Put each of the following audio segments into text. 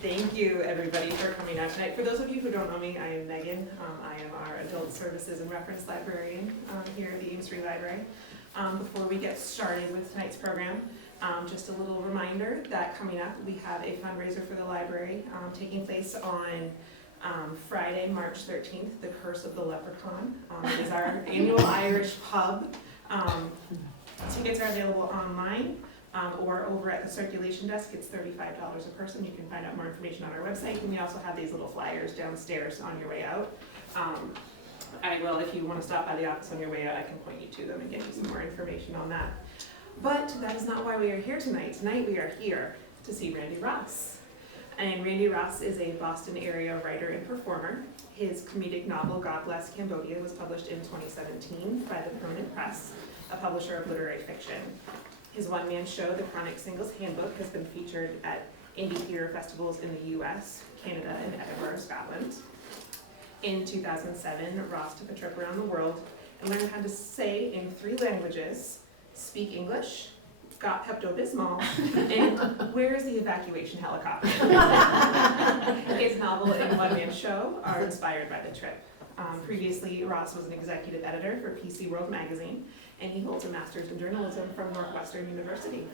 Thank you, everybody, for coming out tonight. For those of you who don't know me, I am Megan. I am our Adult Services and Reference Librarian here at the Ames Free Library. Before we get started with tonight's program, just a little reminder that coming up, we have a fundraiser for the library taking place on Friday, March 13th, The Curse of the Leprechaun. It is our annual Irish pub. Tickets are available online. Or over at the circulation desk. It's $35 a person. You can find out more information on our website, and we also have these little flyers downstairs on your way out. I will, if you want to stop by the office on your way out, I can point you to them and get you some more information on that. But that is not why we are here tonight. Tonight we are here to see Randy Ross. And Randy Ross is a Boston area writer and performer. His comedic novel, God Bless Cambodia, was published in 2017 by the Permanent Press, a publisher of literary fiction. His one-man show, The Chronic Singles Handbook, has been featured at indie theater festivals in the US, Canada, and Edinburgh, Scotland. In 2007, Ross took a trip around the world and learned how to say in 3 languages, speak English, got Pepto-Bismol, and where's the evacuation helicopter? His novel and one-man show are inspired by the trip. Previously, Ross was an executive editor for PC World magazine, and he holds a master's in journalism from Northwestern University.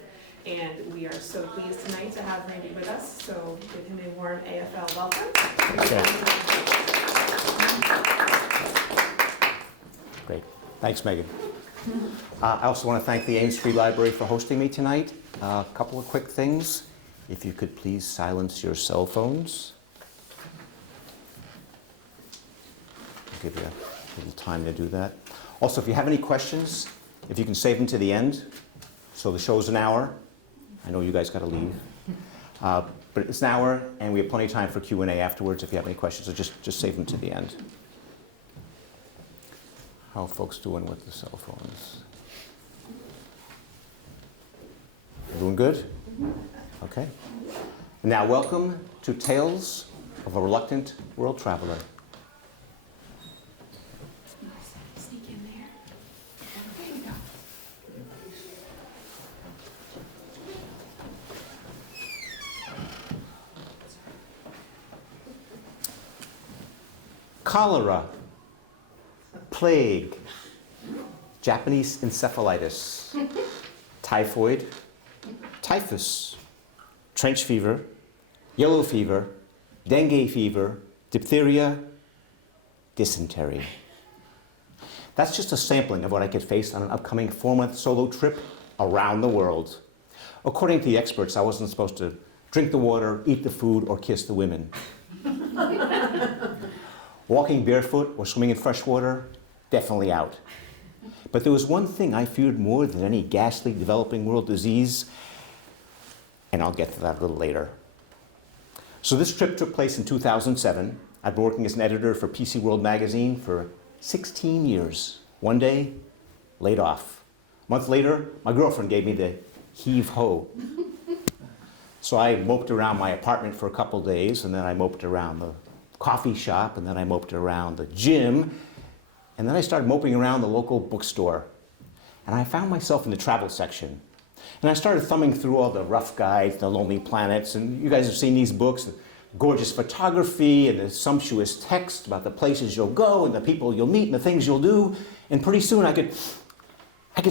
And we are so pleased tonight to have Randy with us, so give him a warm AFL welcome. Great. Thanks, Megan. I also want to thank the Ames Free Library for hosting me tonight. A couple of quick things. If you could please silence your cell phones. I'll give you a little time to do that. Also, if you have any questions, if you can save them to the end. So the show's an hour. I know you guys got to leave. But it's an hour, and we have plenty of time for Q&A afterwards if you have any questions. So just save them to the end. How are folks doing with the cell phones? Doing good? Okay. Now, welcome to Tales of a Reluctant World Traveler. Sneak in there. There you go. Cholera, plague, Japanese encephalitis, typhoid, typhus, trench fever, yellow fever, dengue fever, diphtheria, dysentery. That's just a sampling of what I could face on an upcoming 4-month solo trip around the world. According to the experts, I wasn't supposed to drink the water, eat the food, or kiss the women. Walking barefoot or swimming in fresh water, definitely out. But there was one thing I feared more than any ghastly developing world disease, and I'll get to that a little later. So this trip took place in 2007. I'd been working as an editor for PC World magazine for 16 years. One day, laid off. A month later, my girlfriend gave me the heave-ho. So I moped around my apartment for a couple days, and then I moped around the coffee shop, and then I moped around the gym, and then I started moping around the local bookstore. And I found myself in the travel section. And I started thumbing through all the rough guides, the Lonely Planets, and you guys have seen these books, the gorgeous photography and the sumptuous text about the places you'll go and the people you'll meet and the things you'll do. And pretty soon I could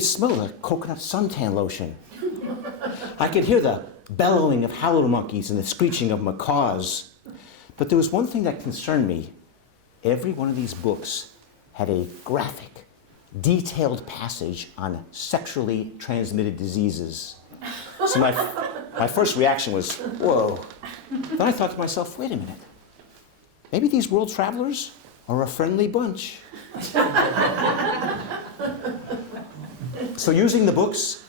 smell the coconut suntan lotion. I could hear the bellowing of howler monkeys and the screeching of macaws. But there was one thing that concerned me. Every one of these books had a graphic, detailed passage on sexually transmitted diseases. So my first reaction was, whoa. Then I thought to myself, wait a minute. Maybe these world travelers are a friendly bunch. So using the books,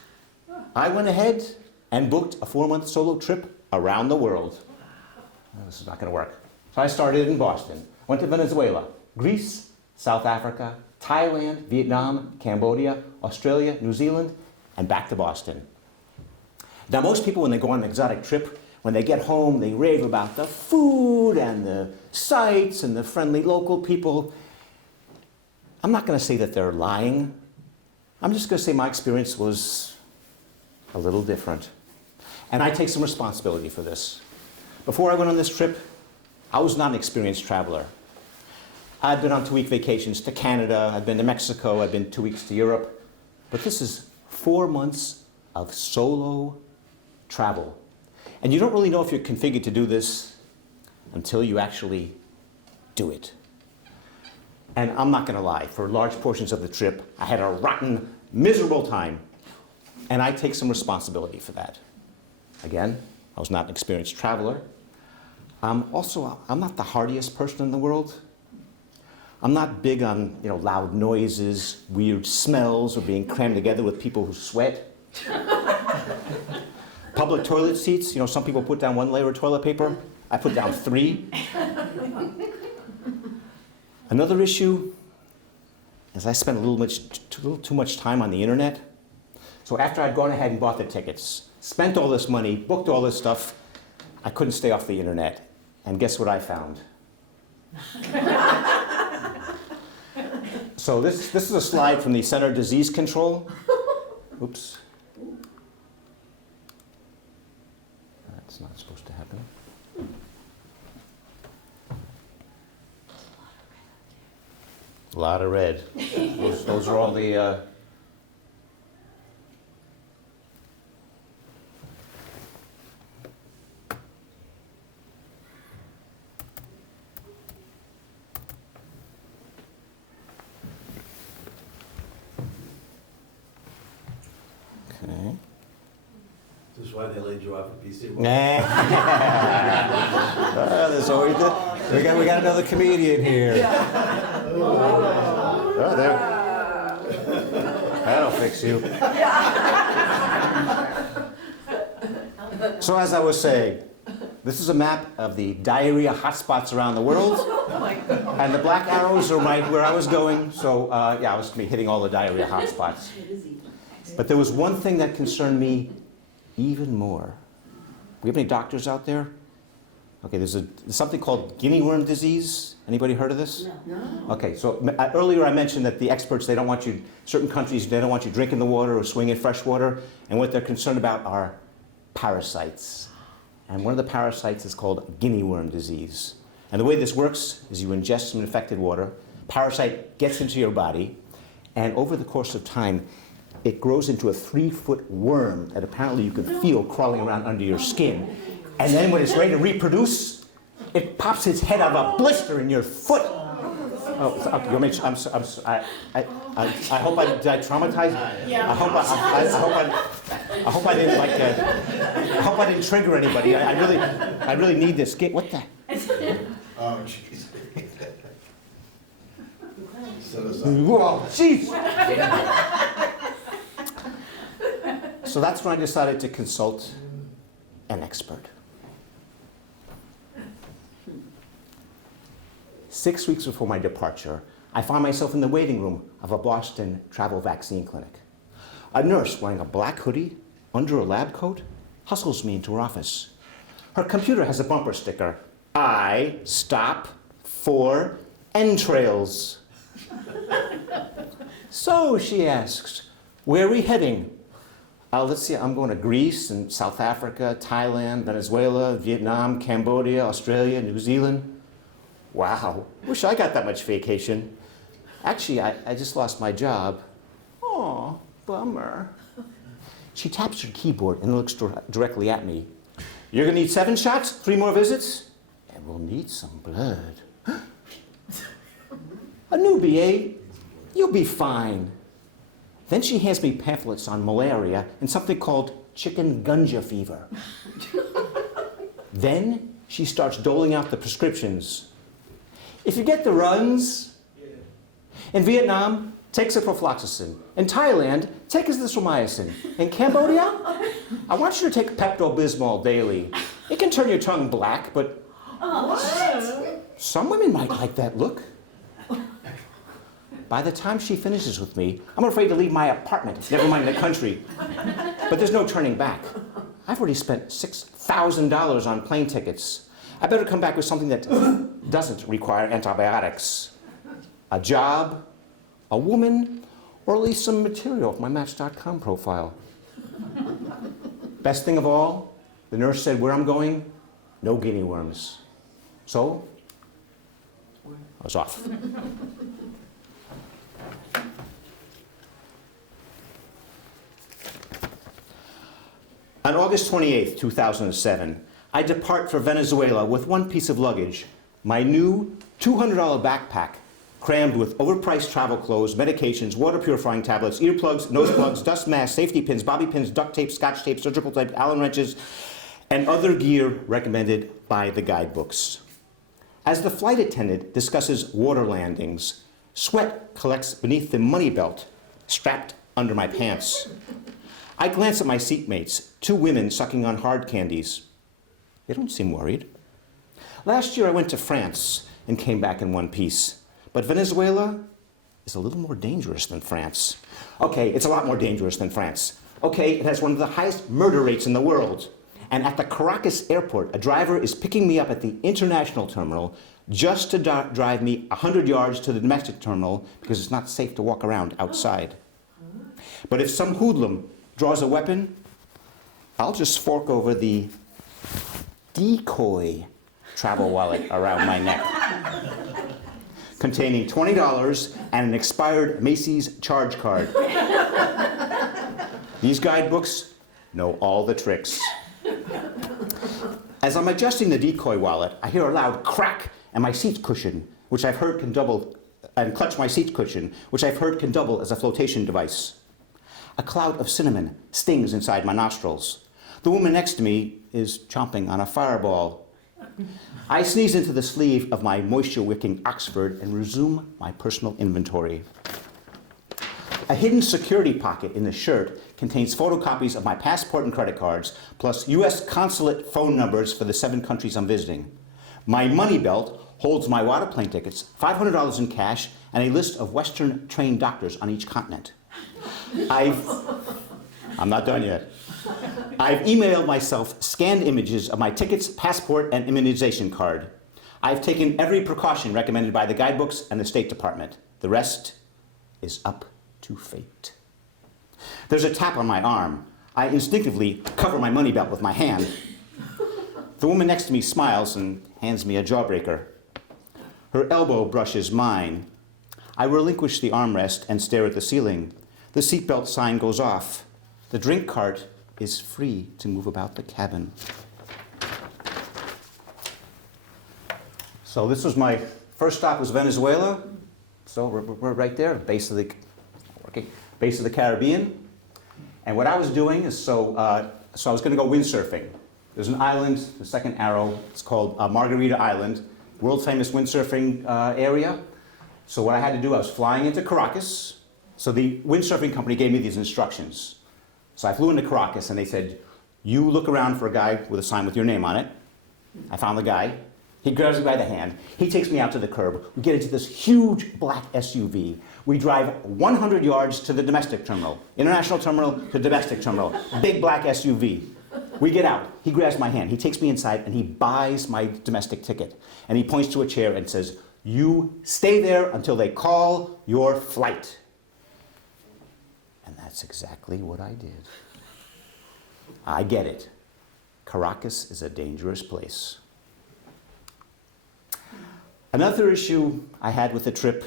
I went ahead and booked a 4-month solo trip around the world. Oh, this is not going to work. So I started in Boston, went to Venezuela, Greece, South Africa, Thailand, Vietnam, Cambodia, Australia, New Zealand, and back to Boston. Now, most people, when they go on an exotic trip, when they get home, they rave about the food and the sights and the friendly local people. I'm not going to say that they're lying. I'm just going to say my experience was a little different. And I take some responsibility for this. Before I went on this trip, I was not an experienced traveler. I'd been on 2-week vacations to Canada, I'd been to Mexico, I'd been 2 weeks to Europe. But this is 4 months of solo travel. And you don't really know if you're configured to do this until you actually do it. And I'm not going to lie, for large portions of the trip, I had a rotten, miserable time. And I take some responsibility for that. Again, I was not an experienced traveler. Also, I'm not the hardiest person in the world. I'm not big on, loud noises, weird smells, or being crammed together with people who sweat. Public toilet seats, some people put down 1 layer of toilet paper. I put down 3. Another issue is I spent a little too much time on the internet. So after I'd gone ahead and bought the tickets, spent all this money, booked all this stuff, I couldn't stay off the internet. And guess what I found? So this is a slide from the Center of Disease Control. Oops. That's not supposed to happen. A lot of red. Those are all the... Okay. This is why they laid you off at PC. There's always we got another comedian here. Oh, there. That'll fix you. So as I was saying, this is a map of the diarrhea hotspots around the world. And the black arrows are where I was going. So yeah, I was going to be hitting all the diarrhea hotspots. But there was one thing that concerned me even more. We have any doctors out there? Okay, there's something called guinea worm disease. Anybody heard of this? No. Okay, so earlier I mentioned that the experts, they don't want you, certain countries, they don't want you drinking the water or swimming in fresh water. And what they're concerned about are parasites. And one of the parasites is called guinea worm disease. And the way this works is you ingest some infected water, parasite gets into your body, and over the course of time, it grows into a 3-foot worm that apparently you can feel crawling around under your skin. And then when it's ready to reproduce, it pops its head out of a blister in your foot. Oh, okay, you want me to, I hope did I traumatize? Yeah. I hope I didn't I hope I didn't trigger anybody. I really need this. What the? Oh, jeez. Set aside. Whoa, jeez. So that's when I decided to consult an expert. 6 weeks before my departure, I found myself in the waiting room of a Boston travel vaccine clinic. A nurse wearing a black hoodie under a lab coat hustles me into her office. Her computer has a bumper sticker. I stop for entrails. So, she asks, where are we heading? Let's see, I'm going to Greece and South Africa, Thailand, Venezuela, Vietnam, Cambodia, Australia, New Zealand. Wow, wish I got that much vacation. Actually, I just lost my job. Aw, bummer. She taps her keyboard and looks directly at me. You're gonna need 7 shots, 3 more visits, and we'll need some blood. A newbie, eh? You'll be fine. Then she hands me pamphlets on malaria and something called chikungunya fever. Then she starts doling out the prescriptions. If you get the runs, in Vietnam, take ciprofloxacin. In Thailand, take azithromycin. In Cambodia, I want you to take Pepto-Bismol daily. It can turn your tongue black, but some women might like that look. By the time she finishes with me, I'm afraid to leave my apartment, never mind the country. But there's no turning back. I've already spent $6,000 on plane tickets. I better come back with something that doesn't require antibiotics. A job, a woman, or at least some material for my Match.com profile. Best thing of all, the nurse said where I'm going, no guinea worms. So, I was off. On August 28th, 2007, I depart for Venezuela with one piece of luggage, my new $200 backpack, crammed with overpriced travel clothes, medications, water purifying tablets, earplugs, nose plugs, dust masks, safety pins, bobby pins, duct tape, scotch tape, surgical tape, Allen wrenches, and other gear recommended by the guidebooks. As the flight attendant discusses water landings, sweat collects beneath the money belt strapped under my pants. I glance at my seatmates, two women sucking on hard candies. They don't seem worried. Last year I went to France and came back in one piece. But Venezuela is a little more dangerous than France. Okay, it's a lot more dangerous than France. Okay, it has one of the highest murder rates in the world. And at the Caracas airport, a driver is picking me up at the international terminal just to drive me 100 yards to the domestic terminal because it's not safe to walk around outside. But if some hoodlum draws a weapon, I'll just fork over the decoy travel wallet around my neck, containing $20 and an expired Macy's charge card. These guidebooks know all the tricks. As I'm adjusting the decoy wallet, I hear a loud crack and my seat cushion, which I've heard can double, and clutch my seat cushion, which I've heard can double as a flotation device. A cloud of cinnamon stings inside my nostrils. The woman next to me is chomping on a fireball. I sneeze into the sleeve of my moisture-wicking Oxford and resume my personal inventory. A hidden security pocket in the shirt contains photocopies of my passport and credit cards, plus U.S. consulate phone numbers for the 7 countries I'm visiting. My money belt holds my water plane tickets, $500 in cash, and a list of Western-trained doctors on each continent. I'm not done yet. I've emailed myself scanned images of my tickets, passport, and immunization card. I've taken every precaution recommended by the guidebooks and the State Department. The rest is up to fate. There's a tap on my arm. I instinctively cover my money belt with my hand. The woman next to me smiles and hands me a jawbreaker. Her elbow brushes mine. I relinquish the armrest and stare at the ceiling. The seatbelt sign goes off. The drink cart is free to move about the cabin. So this was my first stop was Venezuela. So we're right there, base of the Caribbean. And what I was doing is, so I was going to go windsurfing. There's an island, the second arrow, it's called Margarita Island, world famous windsurfing area. So what I had to do, I was flying into Caracas. So the windsurfing company gave me these instructions. So I flew into Caracas and they said, you look around for a guy with a sign with your name on it. I found the guy. He grabs me by the hand. He takes me out to the curb. We get into this huge black SUV. We drive 100 yards to the domestic terminal. International terminal to domestic terminal. Big black SUV. We get out. He grabs my hand. He takes me inside and he buys my domestic ticket. And he points to a chair and says, you stay there until they call your flight. And that's exactly what I did. I get it. Caracas is a dangerous place. Another issue I had with the trip,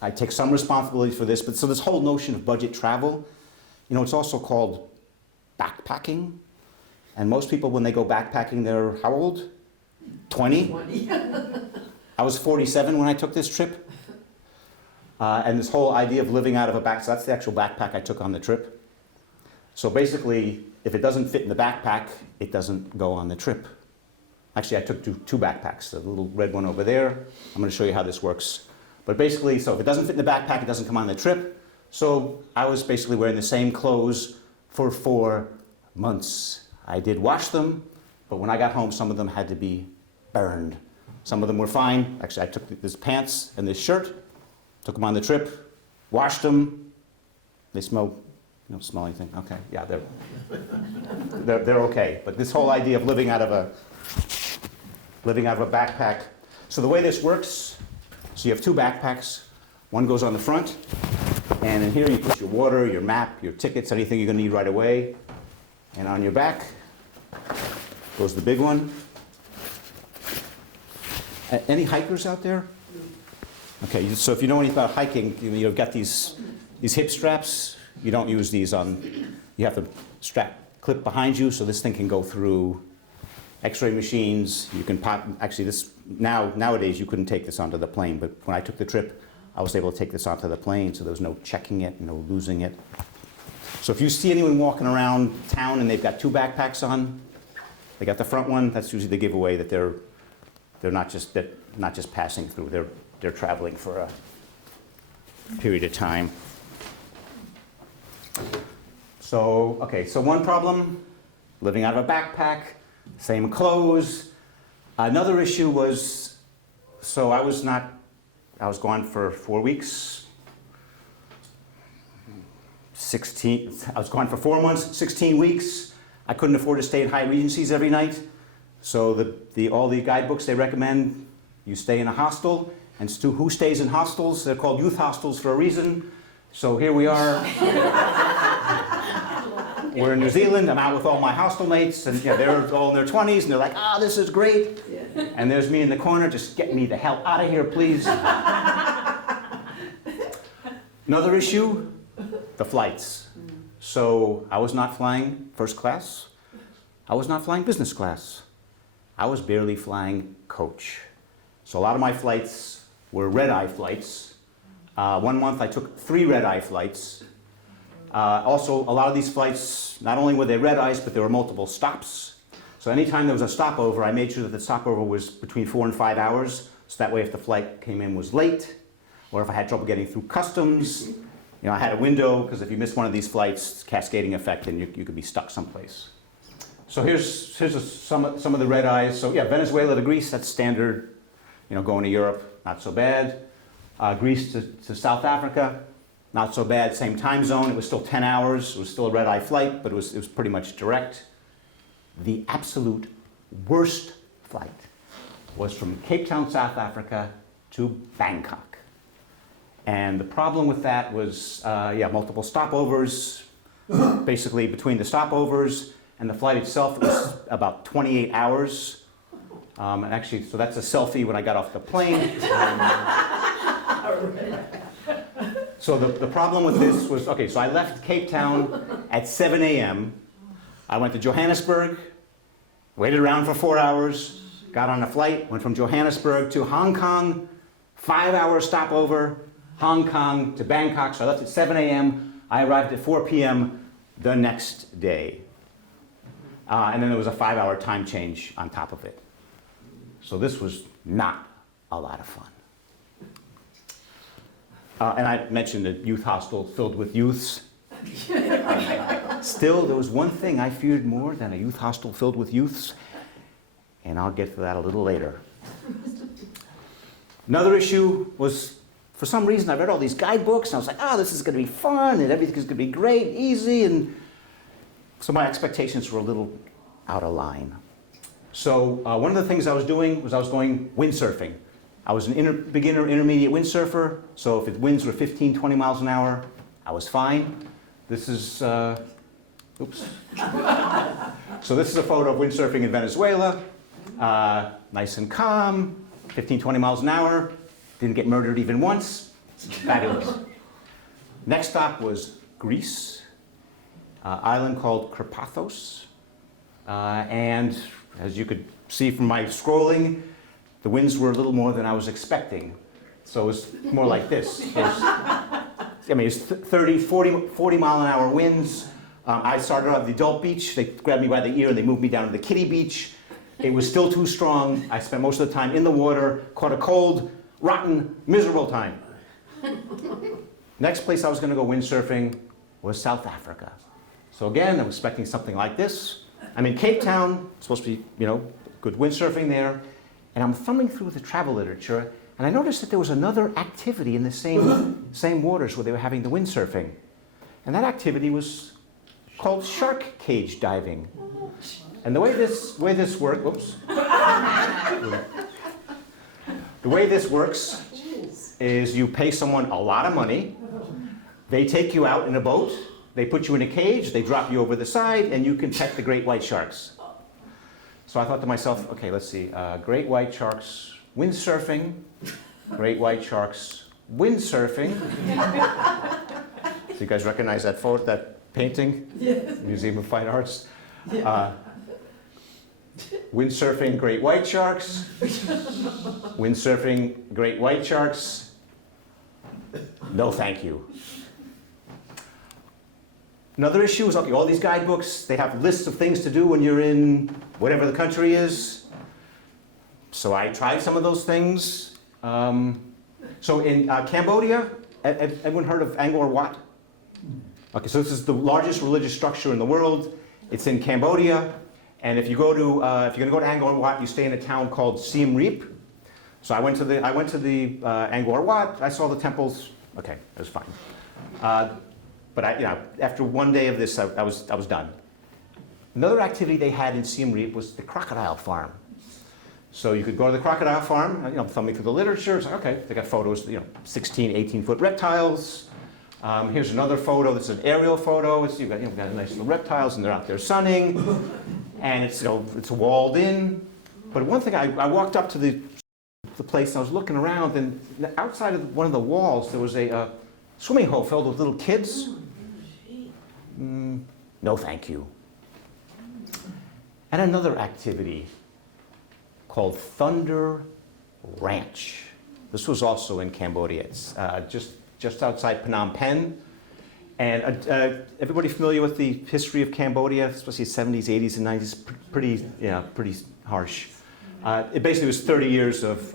I take some responsibility for this, but so this whole notion of budget travel, you know, it's also called backpacking. And most people, when they go backpacking, they're how old? 20? I was 47 when I took this trip. And this whole idea of living out of a backpack, so that's the actual backpack I took on the trip. So basically, if it doesn't fit in the backpack, it doesn't go on the trip. Actually, I took two backpacks, the little red one over there. I'm going to show you how this works. But basically, so if it doesn't fit in the backpack, it doesn't come on the trip. So I was basically wearing the same clothes for 4 months. I did wash them, but when I got home, some of them had to be burned. Some of them were fine. Actually, I took this pants and this shirt, took them on the trip, washed them. They smell, you don't smell anything. Okay, yeah, they're okay. But this whole idea of living out of a backpack. So the way this works, so you have 2 backpacks. One goes on the front, and in here you put your water, your map, your tickets, anything you're going to need right away. And on your back goes the big one. Any hikers out there? Okay, so if you know anything about hiking, you've got these hip straps. You don't use these on, you have the strap clip behind you, so this thing can go through X-ray machines. You can pop, actually nowadays you couldn't take this onto the plane, but when I took the trip, I was able to take this onto the plane, so there was no checking it, no losing it. So if you see anyone walking around town and they've got 2 backpacks on, they got the front one, that's usually the giveaway that they're not just passing through, they're traveling for a period of time. So, okay, so one problem, living out of a backpack, same clothes. Another issue was, so I was gone for 4 weeks, I was gone for 4 months, 16 weeks. I couldn't afford to stay at Hyatt Regencies every night. So all the guidebooks, they recommend you stay in a hostel. And who stays in hostels? They're called youth hostels for a reason. So here we are. We're in New Zealand. I'm out with all my hostel mates. And yeah, they're all in their 20s. And they're like, this is great. Yeah. And there's me in the corner. Just get me the hell out of here, please. Another issue, the flights. So I was not flying first class. I was not flying business class. I was barely flying coach. So a lot of my flights were red-eye flights. 1 month I took 3 red-eye flights. Also, a lot of these flights, not only were they red-eyes, but there were multiple stops. So anytime there was a stopover, I made sure that the stopover was between 4 and 5 hours. So that way if the flight came in was late, or if I had trouble getting through customs, I had a window, because if you miss one of these flights, cascading effect, and you could be stuck someplace. So here's some of the red eyes. So yeah, Venezuela to Greece, that's standard. Going to Europe, not so bad. Greece to South Africa, not so bad. Same time zone. It was still 10 hours. It was still a red eye flight, but it was pretty much direct. The absolute worst flight was from Cape Town, South Africa to Bangkok. And the problem with that was, multiple stopovers. Basically, between the stopovers and the flight itself, it was about 28 hours. And actually, so that's a selfie when I got off the plane. So the problem with this was, okay, so I left Cape Town at 7 a.m. I went to Johannesburg, waited around for 4 hours, got on a flight, went from Johannesburg to Hong Kong, 5-hour stopover, Hong Kong to Bangkok. So I left at 7 a.m. I arrived at 4 p.m. the next day. And then there was a 5-hour time change on top of it. So this was not a lot of fun. And I mentioned a youth hostel filled with youths. Still, there was one thing I feared more than a youth hostel filled with youths, and I'll get to that a little later. Another issue was, for some reason, I read all these guidebooks, and I was like, this is going to be fun, and everything's going to be great, easy, and so my expectations were a little out of line. So one of the things I was doing was I was going windsurfing. I was an beginner intermediate windsurfer, so if the winds were 15, 20 miles an hour, I was fine. This is, oops. So this is a photo of windsurfing in Venezuela. Nice and calm, 15, 20 miles an hour. Didn't get murdered even once. Fabulous. Next stop was Greece, island called Karpathos. And as you could see from my scrolling, the winds were a little more than I was expecting. So it was more like this. It's 30, 40 mile an hour winds. I started out at the adult beach. They grabbed me by the ear and they moved me down to the kiddie beach. It was still too strong. I spent most of the time in the water, caught a cold. rotten, miserable time. Next place I was going to go windsurfing was South Africa. So again, I'm expecting something like this. I'm in Cape Town, supposed to be, good windsurfing there. And I'm thumbing through the travel literature, and I noticed that there was another activity in the same waters where they were having the windsurfing. And that activity was called shark cage diving. And the way this works, whoops. The way this works is you pay someone a lot of money, they take you out in a boat, they put you in a cage, they drop you over the side, and you can pet the great white sharks. So I thought to myself, okay, let's see, great white sharks windsurfing, great white sharks windsurfing. So you guys recognize that photo, that painting? Yes. Museum of Fine Arts. Windsurfing great white sharks. Windsurfing great white sharks. No, thank you. Another issue is, okay, all these guidebooks, they have lists of things to do when you're in whatever the country is. So I tried some of those things. So in Cambodia, everyone heard of Angkor Wat? Okay, so this is the largest religious structure in the world. It's in Cambodia. And if you're going to go to Angkor Wat, you stay in a town called Siem Reap. So I went to the Angkor Wat. I saw the temples. Okay, it was fine. But after one day of this, I was done. Another activity they had in Siem Reap was the crocodile farm. So you could go to the crocodile farm. Thumbing through the literature. It's like, okay, they got photos. 16, 18-foot reptiles. Here's another photo. This is an aerial photo. You've got nice little reptiles, and they're out there sunning. And it's walled in. But one thing, I walked up to the place, and I was looking around, and outside of one of the walls, there was a swimming hole filled with little kids. No, thank you. And another activity called Thunder Ranch. This was also in Cambodia. It's just outside Phnom Penh. And everybody familiar with the history of Cambodia, especially 70s, 80s, and 90s? Pretty harsh. It basically was 30 years of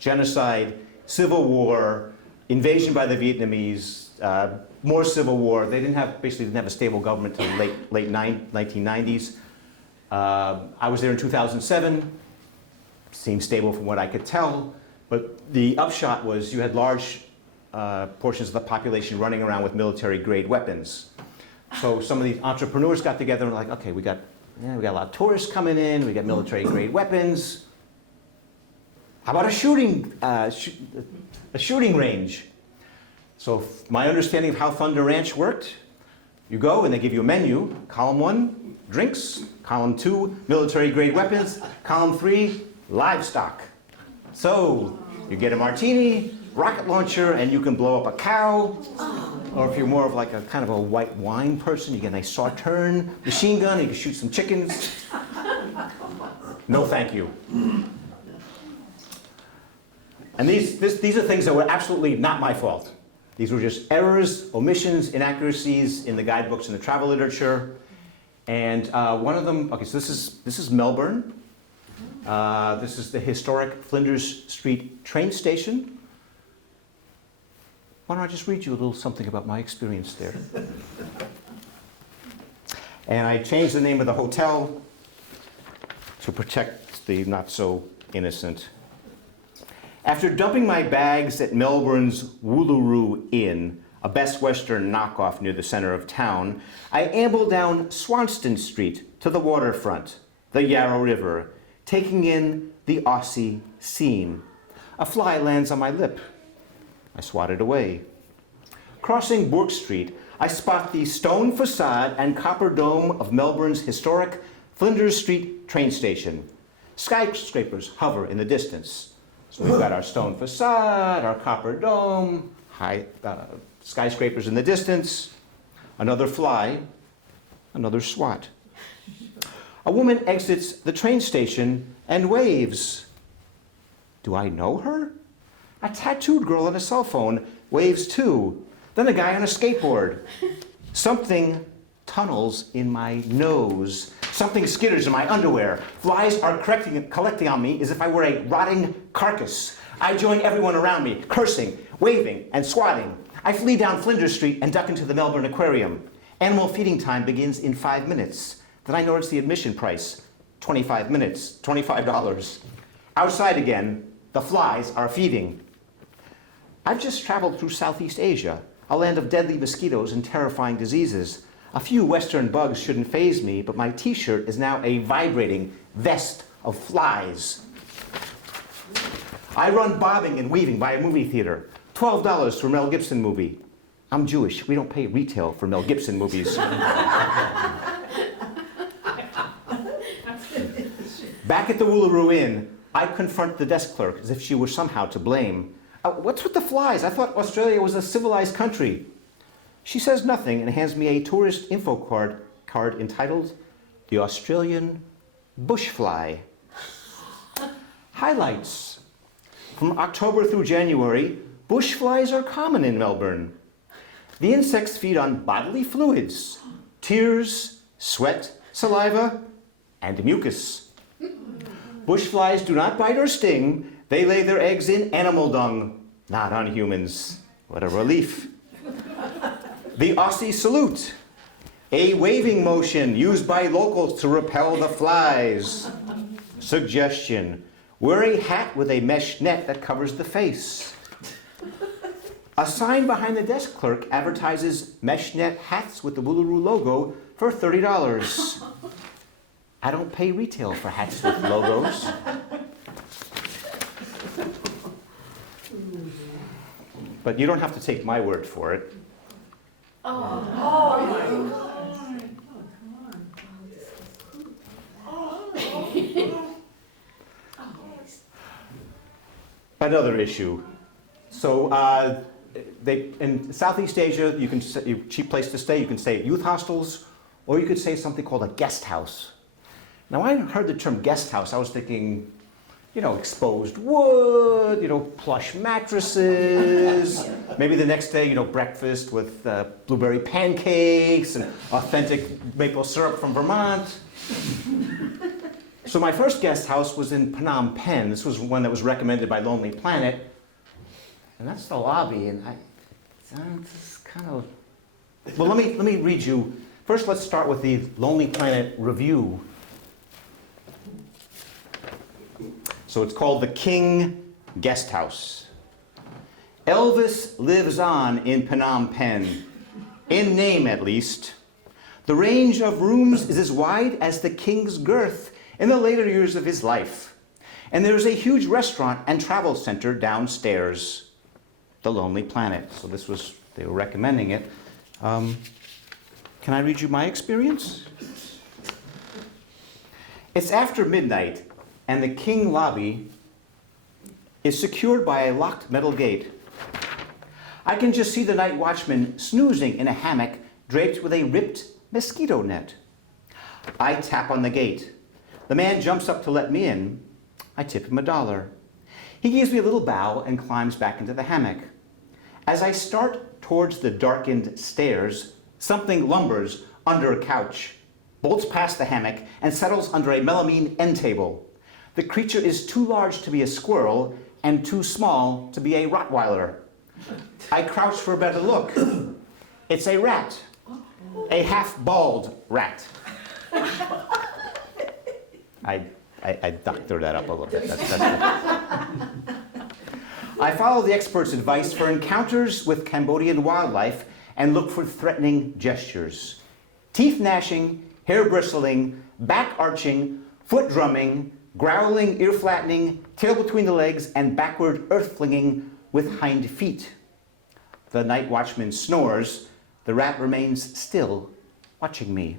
genocide, civil war, invasion by the Vietnamese, more civil war. They didn't have a stable government until the late 1990s. I was there in 2007. Seemed stable from what I could tell, but the upshot was you had large portions of the population running around with military-grade weapons. So some of the entrepreneurs got together and were like, okay, we got a lot of tourists coming in, we got military-grade weapons. How about a shooting range? So my understanding of how Thunder Ranch worked, you go and they give you a menu. Column 1, drinks. Column 2, military-grade weapons. Column 3, livestock. So you get a martini, rocket launcher, and you can blow up a cow. Or if you're more of like a kind of a white wine person, you get a nice Sauterne machine gun, and you can shoot some chickens. No, thank you. And these are things that were absolutely not my fault. These were just errors, omissions, inaccuracies in the guidebooks and the travel literature. And one of them, okay, so this is Melbourne. This is the historic Flinders Street train station. Why don't I just read you a little something about my experience there? And I changed the name of the hotel to protect the not so innocent. After dumping my bags at Melbourne's Woolaroo Inn, a Best Western knockoff near the center of town, I ambled down Swanston Street to the waterfront, the Yarrow River, taking in the Aussie scene. A fly lands on my lip. I swat it away. Crossing Bourke Street, I spot the stone facade and copper dome of Melbourne's historic Flinders Street train station. Skyscrapers hover in the distance. So we've got our stone facade, our copper dome, high skyscrapers in the distance, another fly, another swat. A woman exits the train station and waves. Do I know her? A tattooed girl on a cell phone waves too. Then a guy on a skateboard. Something tunnels in my nose. Something skitters in my underwear. Flies are collecting on me as if I were a rotting carcass. I join everyone around me, cursing, waving, and swatting. I flee down Flinders Street and duck into the Melbourne Aquarium. Animal feeding time begins in 5 minutes. Then I notice the admission price, 25 minutes, $25. Outside again, the flies are feeding. I've just traveled through Southeast Asia, a land of deadly mosquitoes and terrifying diseases. A few Western bugs shouldn't faze me, but my t-shirt is now a vibrating vest of flies. I run bobbing and weaving by a movie theater. $12 for a Mel Gibson movie. I'm Jewish. We don't pay retail for Mel Gibson movies. Back at the Woolaroo Inn, I confront the desk clerk as if she were somehow to blame. What's with the flies? I thought Australia was a civilized country. She says nothing and hands me a tourist info card entitled The Australian Bushfly. Highlights. From October through January, bushflies are common in Melbourne. The insects feed on bodily fluids, tears, sweat, saliva, and mucus. Bushflies do not bite or sting. They lay their eggs in animal dung, not on humans. What a relief. The Aussie salute, a waving motion used by locals to repel the flies. Suggestion, wear a hat with a mesh net that covers the face. A sign behind the desk clerk advertises mesh net hats with the Woolaroo logo for $30. I don't pay retail for hats with logos. But you don't have to take my word for it. Another issue. So in Southeast Asia, cheap place to stay. You can stay at youth hostels, or you could stay something called a guest house. Now, when I heard the term guest house, I was thinking, exposed wood, plush mattresses. Maybe the next day, breakfast with blueberry pancakes and authentic maple syrup from Vermont. So my first guest house was in Phnom Penh. This was one that was recommended by Lonely Planet. And that's the lobby, and it's kind of... Well, let me read you. First, let's start with the Lonely Planet review. So it's called the King Guest House. Elvis lives on in Phnom Penh, in name at least. The range of rooms is as wide as the king's girth in the later years of his life. And there's a huge restaurant and travel center downstairs. The Lonely Planet. So they were recommending it. Can I read you my experience? It's after midnight, and the King lobby is secured by a locked metal gate. I can just see the night watchman snoozing in a hammock draped with a ripped mosquito net. I tap on the gate. The man jumps up to let me in. I tip him $1. He gives me a little bow and climbs back into the hammock. As I start towards the darkened stairs, something lumbers under a couch, bolts past the hammock, and settles under a melamine end table. The creature is too large to be a squirrel and too small to be a Rottweiler. I crouch for a better look. It's a rat, a half-bald rat. I doctored that up a little bit. I follow the expert's advice for encounters with Cambodian wildlife and look for threatening gestures. Teeth gnashing, hair bristling, back arching, foot drumming, growling, ear flattening, tail between the legs, and backward earth flinging with hind feet. The night watchman snores. The rat remains still, watching me.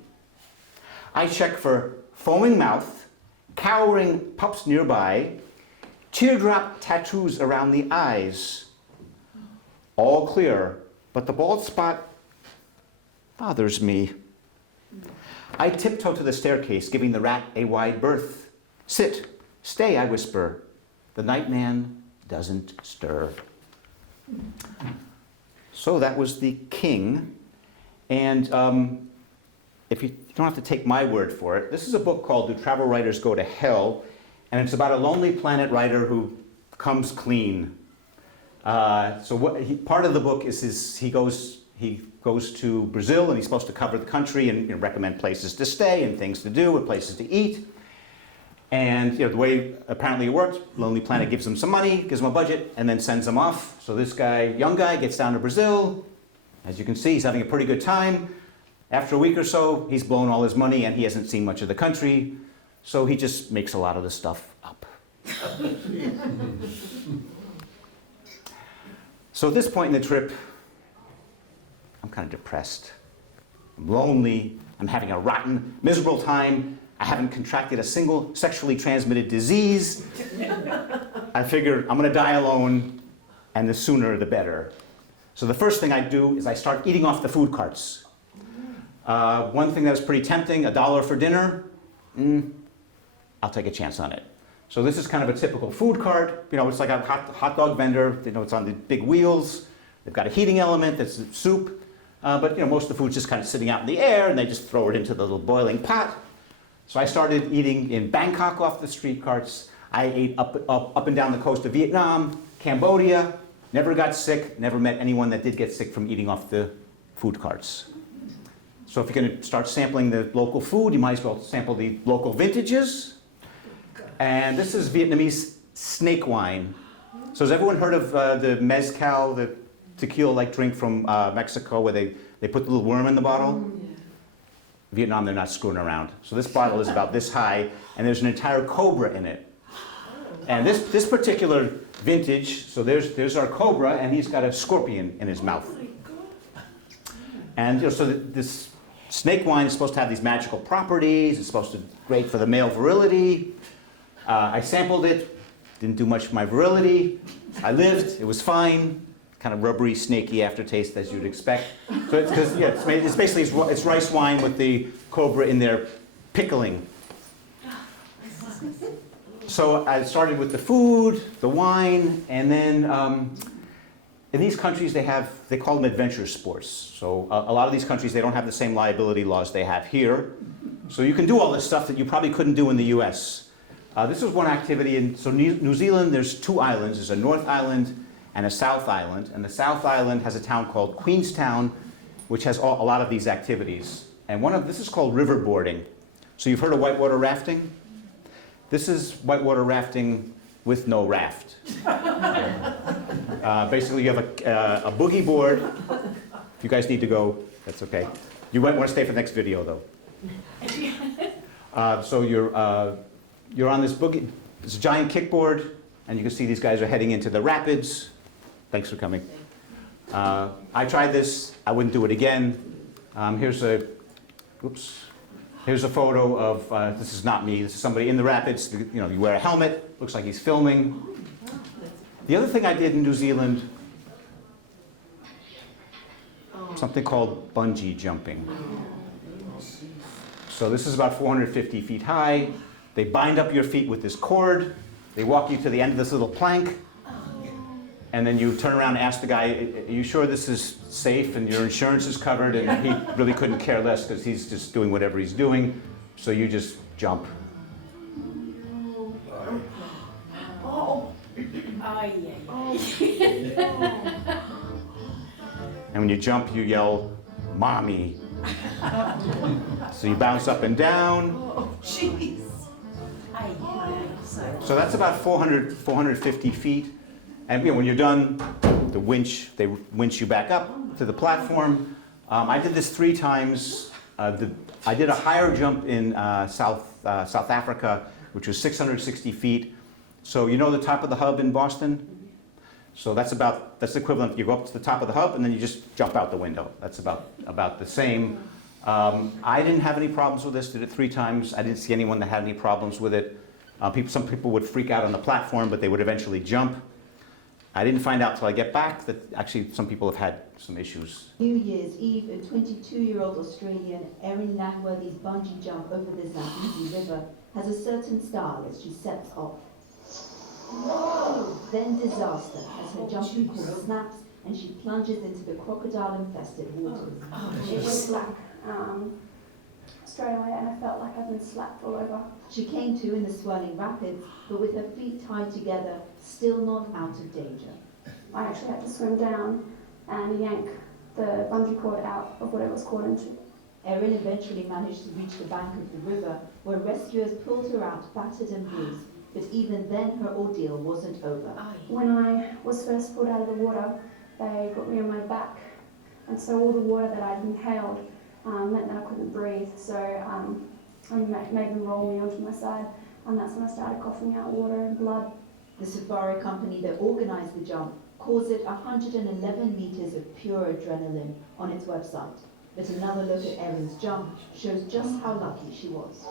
I check for foaming mouth, cowering pups nearby, teardrop tattoos around the eyes. All clear, but the bald spot bothers me. I tiptoe to the staircase, giving the rat a wide berth. Sit, stay, I whisper. The nightman doesn't stir. So that was the King. And if you don't have to take my word for it, this is a book called Do Travel Writers Go to Hell? And it's about a Lonely Planet writer who comes clean. So part of the book is he goes to Brazil, and he's supposed to cover the country and recommend places to stay and things to do and places to eat. And the way apparently it works, Lonely Planet gives him some money, gives him a budget, and then sends him off. So this guy, young guy, gets down to Brazil. As you can see, he's having a pretty good time. After a week or so, he's blown all his money and he hasn't seen much of the country. So he just makes a lot of the stuff up. So at this point in the trip, I'm kind of depressed. I'm lonely. I'm having a rotten, miserable time. I haven't contracted a single sexually transmitted disease. I figured I'm going to die alone, and the sooner the better. So the first thing I do is I start eating off the food carts. One thing that was pretty tempting, $1 for dinner, I'll take a chance on it. So this is kind of a typical food cart. It's like a hot dog vendor. It's on the big wheels. They've got a heating element that's soup. But most of the food's just kind of sitting out in the air, and they just throw it into the little boiling pot. So I started eating in Bangkok off the street carts. I ate up and down the coast of Vietnam, Cambodia. Never got sick. Never met anyone that did get sick from eating off the food carts. So if you're going to start sampling the local food, you might as well sample the local vintages. And this is Vietnamese snake wine. So has everyone heard of the mezcal, the tequila-like drink from Mexico, where they put the little worm in the bottle? Vietnam, they're not screwing around. So this bottle is about this high, and there's an entire cobra in it. And this particular vintage, so there's our cobra, and he's got a scorpion in his mouth. And so this snake wine is supposed to have these magical properties. It's supposed to be great for the male virility. I sampled it, didn't do much for my virility. I lived, it was fine. Kind of rubbery, snaky aftertaste as you'd expect. So it's basically it's rice wine with the cobra in there pickling. So I started with the food, the wine, and then in these countries they call them adventure sports. So a lot of these countries, they don't have the same liability laws they have here. So you can do all this stuff that you probably couldn't do in the US. This was one activity. So New Zealand, there's two islands. There's a North Island and a South Island. And the South Island has a town called Queenstown, which has a lot of these activities. And this is called riverboarding. So you've heard of whitewater rafting? This is whitewater rafting with no raft. Basically, you have a boogie board. If you guys need to go, that's okay. You might want to stay for the next video, though. So you're on this boogie. It's a giant kickboard, and you can see these guys are heading into the rapids. Thanks for coming. I tried this. I wouldn't do it again. Here's a photo of, this is not me. This is somebody in the rapids. You wear a helmet. Looks like he's filming. The other thing I did in New Zealand, something called bungee jumping. So this is about 450 feet high. They bind up your feet with this cord. They walk you to the end of this little plank. And then you turn around and ask the guy, are you sure this is safe and your insurance is covered? And he really couldn't care less because he's just doing whatever he's doing. So you just jump. And when you jump, you yell, "Mommy." So you bounce up and down. So that's about 450 feet. And when you're done, they winch you back up to the platform. I did this 3 times. I did a higher jump in South Africa, which was 660 feet. So you know the top of the hub in Boston? So that's the equivalent. You go up to the top of the hub and then you just jump out the window. That's about the same. I didn't have any problems with this. Did it 3 times. I didn't see anyone that had any problems with it. Some people would freak out on the platform, but they would eventually jump. I didn't find out till I get back that actually some people have had some issues. New Year's Eve, a 22-year-old Australian Erin Langworthy's bungee jump over the Zambezi River has a certain style as she sets off. Then disaster as her jumping cord snaps and she plunges into the crocodile-infested waters. It was like straight away, and I felt like I'd been slapped all over. She came to in the swirling rapids, but with her feet tied together, still not out of danger. I actually had to swim down and yank the bungee cord out of what it was caught into. Erin eventually managed to reach the bank of the river, where rescuers pulled her out battered and bruised, but even then her ordeal wasn't over. When I was first pulled out of the water, they put me on my back, and so all the water that I'd inhaled meant that I couldn't breathe, so I made them roll me onto my side, and that's when I started coughing out water and blood. The safari company that organised the jump calls it 111 metres of pure adrenaline on its website. But another look at Erin's jump shows just how lucky she was.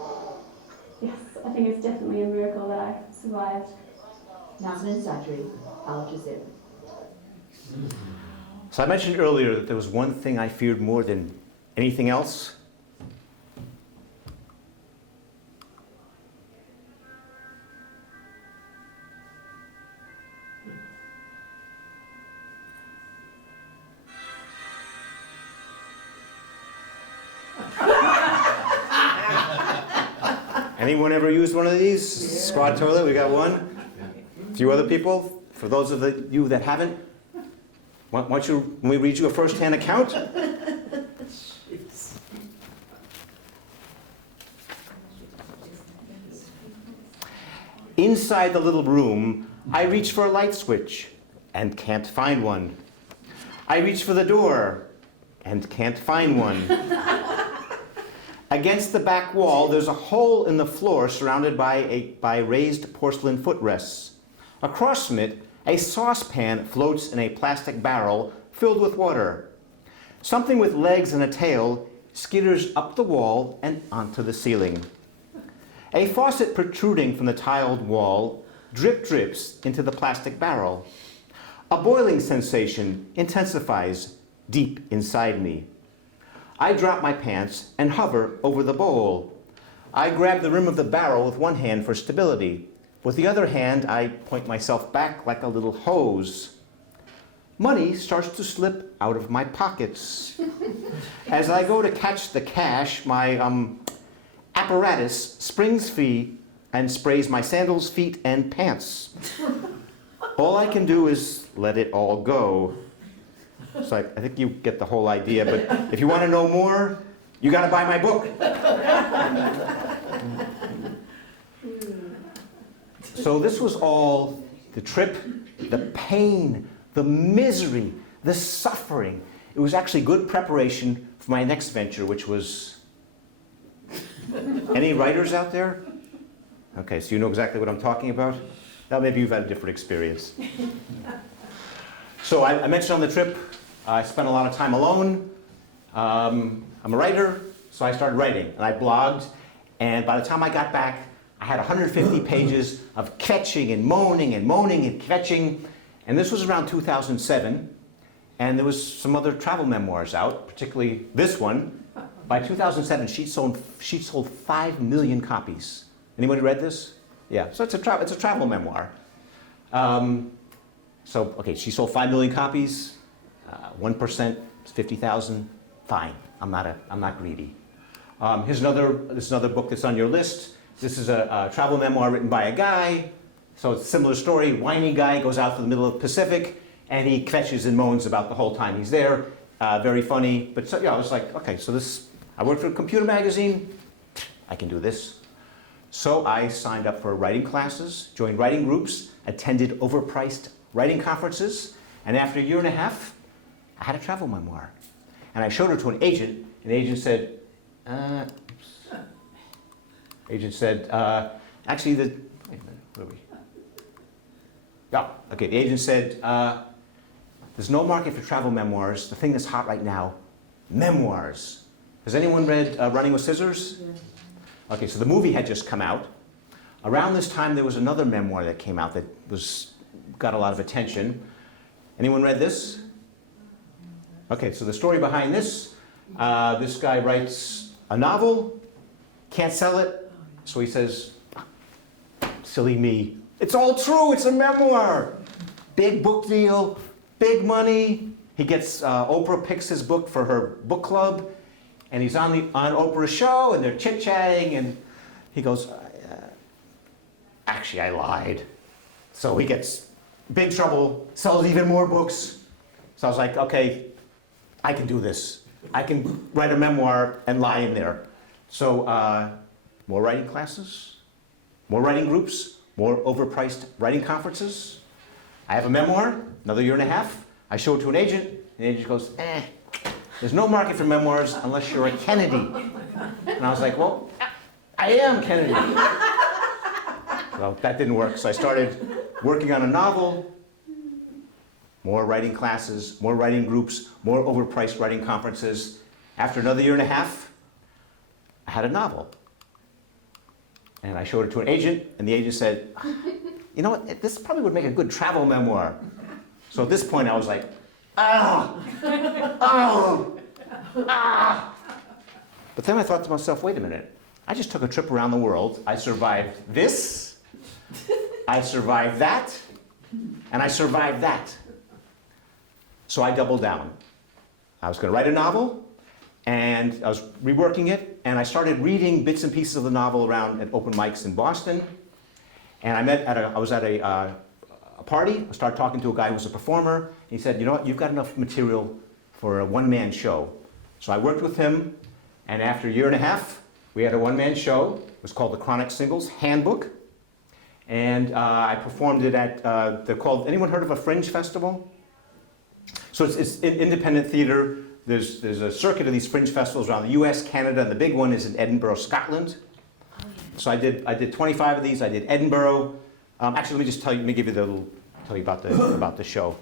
Yes, I think it's definitely a miracle that I survived. Nazanin Sadri, Al Jazeera. So I mentioned earlier that there was one thing I feared more than anything else. Anyone ever used one of these? Squad toilet, we got one. A few other people. For those of you that haven't, why don't you, let me read you a first-hand account. Inside the little room, I reach for a light switch and can't find one. I reach for the door and can't find one. Against the back wall, there's a hole in the floor surrounded by raised porcelain footrests. Across from it, a saucepan floats in a plastic barrel filled with water. Something with legs and a tail skitters up the wall and onto the ceiling. A faucet protruding from the tiled wall drips into the plastic barrel. A boiling sensation intensifies deep inside me. I drop my pants and hover over the bowl. I grab the rim of the barrel with one hand for stability. With the other hand, I point myself back like a little hose. Money starts to slip out of my pockets. As I go to catch the cash, my apparatus springs free and sprays my sandals, feet, and pants. All I can do is let it all go. So I think you get the whole idea, but if you want to know more, you got to buy my book. So this was all the trip, the pain, the misery, the suffering. It was actually good preparation for my next venture, which was... Any writers out there? Okay, so you know exactly what I'm talking about? Now maybe you've had a different experience. So I mentioned on the trip, I spent a lot of time alone. I'm a writer, so I started writing, and I blogged, and by the time I got back, I had 150 pages of kvetching and moaning and kvetching, and this was around 2007, and there was some other travel memoirs out, particularly this one. By 2007, she sold 5 million copies. Anybody read this? Yeah, so it's a travel memoir. So, okay, she sold 5 million copies, 1%, 50,000, fine, I'm not greedy. Here's another book that's on your list. This is a travel memoir written by a guy, so it's a similar story. Whiny guy goes out to the middle of the Pacific, and he kvetches and moans about the whole time he's there. Very funny, but so, yeah, I was like, okay, so I work for a computer magazine, I can do this. So I signed up for writing classes, joined writing groups, attended overpriced writing conferences, and after a year and a half, I had a travel memoir. And I showed her to an agent, and the agent said, actually, wait a minute, where are we? Yeah, okay, the agent said, there's no market for travel memoirs. The thing that's hot right now, memoirs. Has anyone read Running with Scissors? Yeah. Okay, so the movie had just come out. Around this time, there was another memoir that came out that got a lot of attention. Anyone read this? Okay, so the story behind this guy writes a novel, can't sell it, so he says, silly me, it's all true, it's a memoir. Big book deal, big money. He gets, Oprah picks his book for her book club, and he's on Oprah's show, and they're chit-chatting, and he goes, actually, I lied. So he gets big trouble, sells even more books. So I was like, okay, I can do this. I can write a memoir and lie in there. So more writing classes, more writing groups, more overpriced writing conferences. I have a memoir, another year and a half. I show it to an agent, and the agent goes, there's no market for memoirs unless you're a Kennedy. And I was like, well, I am Kennedy. Well, that didn't work, so I started working on a novel, more writing classes, more writing groups, more overpriced writing conferences. After another year and a half, I had a novel. And I showed it to an agent, and the agent said, you know what, this probably would make a good travel memoir. So at this point, I was like, oh. But then I thought to myself, wait a minute, I just took a trip around the world. I survived this, I survived that, and I survived that. So I doubled down. I was going to write a novel, and I was reworking it, and I started reading bits and pieces of the novel around at open mics in Boston. And I was at a party. I started talking to a guy who was a performer. He said, you know what, you've got enough material for a one-man show. So I worked with him, and after a year and a half, we had a one-man show. It was called the Chronic Singles Handbook. And I performed it at, they're called, anyone heard of a Fringe Festival? So it's independent theater. There's a circuit of these Fringe festivals around the US, Canada, and the big one is in Edinburgh, Scotland. So I did 25 of these. I did Edinburgh. Actually, let me just tell you about the show.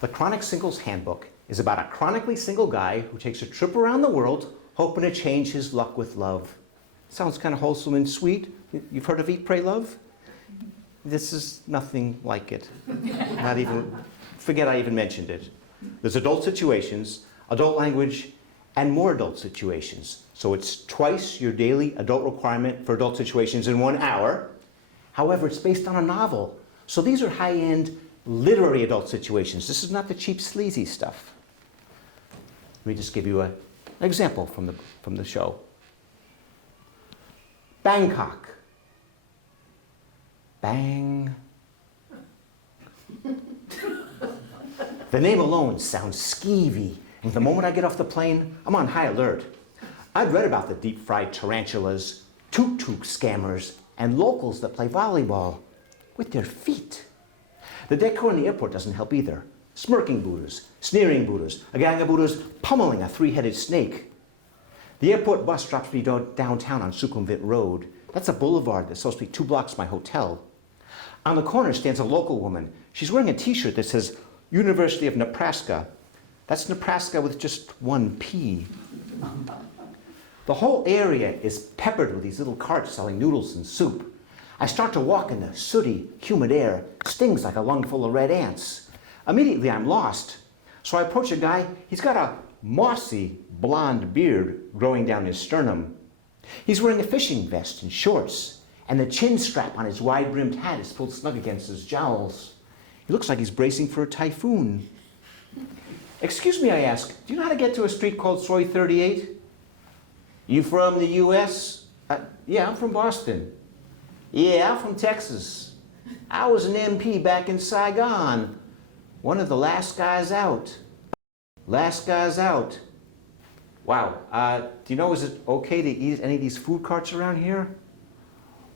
The Chronic Singles Handbook is about a chronically single guy who takes a trip around the world hoping to change his luck with love. Sounds kind of wholesome and sweet. You've heard of Eat, Pray, Love? This is nothing like it. Not even, forget I even mentioned it. There's adult situations, adult language, and more adult situations. So it's twice your daily adult requirement for adult situations in 1 hour. However, it's based on a novel. So these are high-end literary adult situations. This is not the cheap, sleazy stuff. Let me just give you an example from the show. Bangkok. Bang. The name alone sounds skeevy, and the moment I get off the plane, I'm on high alert. I've read about the deep-fried tarantulas, tuk-tuk scammers, and locals that play volleyball with their feet. The decor in the airport doesn't help either. Smirking Buddhas, sneering Buddhas, a gang of Buddhas pummeling a three-headed snake. The airport bus drops me downtown on Sukhumvit Road. That's a boulevard that's supposed to be 2 blocks from my hotel. On the corner stands a local woman. She's wearing a t-shirt that says University of Nebraska. That's Nebraska with just 1 P. The whole area is peppered with these little carts selling noodles and soup. I start to walk in the sooty, humid air. It stings like a lung full of red ants. Immediately I'm lost. So I approach a guy. He's got a mossy blonde beard growing down his sternum. He's wearing a fishing vest and shorts, and the chin strap on his wide-brimmed hat is pulled snug against his jowls. He looks like he's bracing for a typhoon. Excuse me, I ask, do you know how to get to a street called Soy 38? You from the US? Yeah, I'm from Boston. Yeah, I'm from Texas. I was an MP back in Saigon. One of the last guys out. Last guys out. Wow, do you know, is it okay to eat at any of these food carts around here?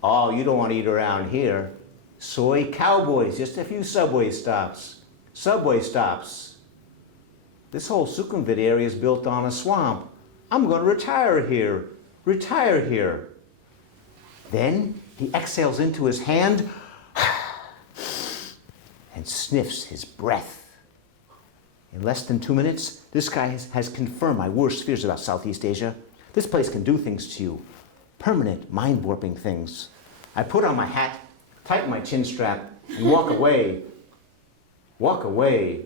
Oh, you don't want to eat around here. Soy cowboys, just a few subway stops. Subway stops. This whole Sukhumvit area is built on a swamp. I'm going to retire here. Retire here. Then he exhales into his hand and sniffs his breath. In less than 2 minutes, this guy has confirmed my worst fears about Southeast Asia. This place can do things to you. Permanent, mind-warping things. I put on my hat, tighten my chin strap, and walk away. Walk away.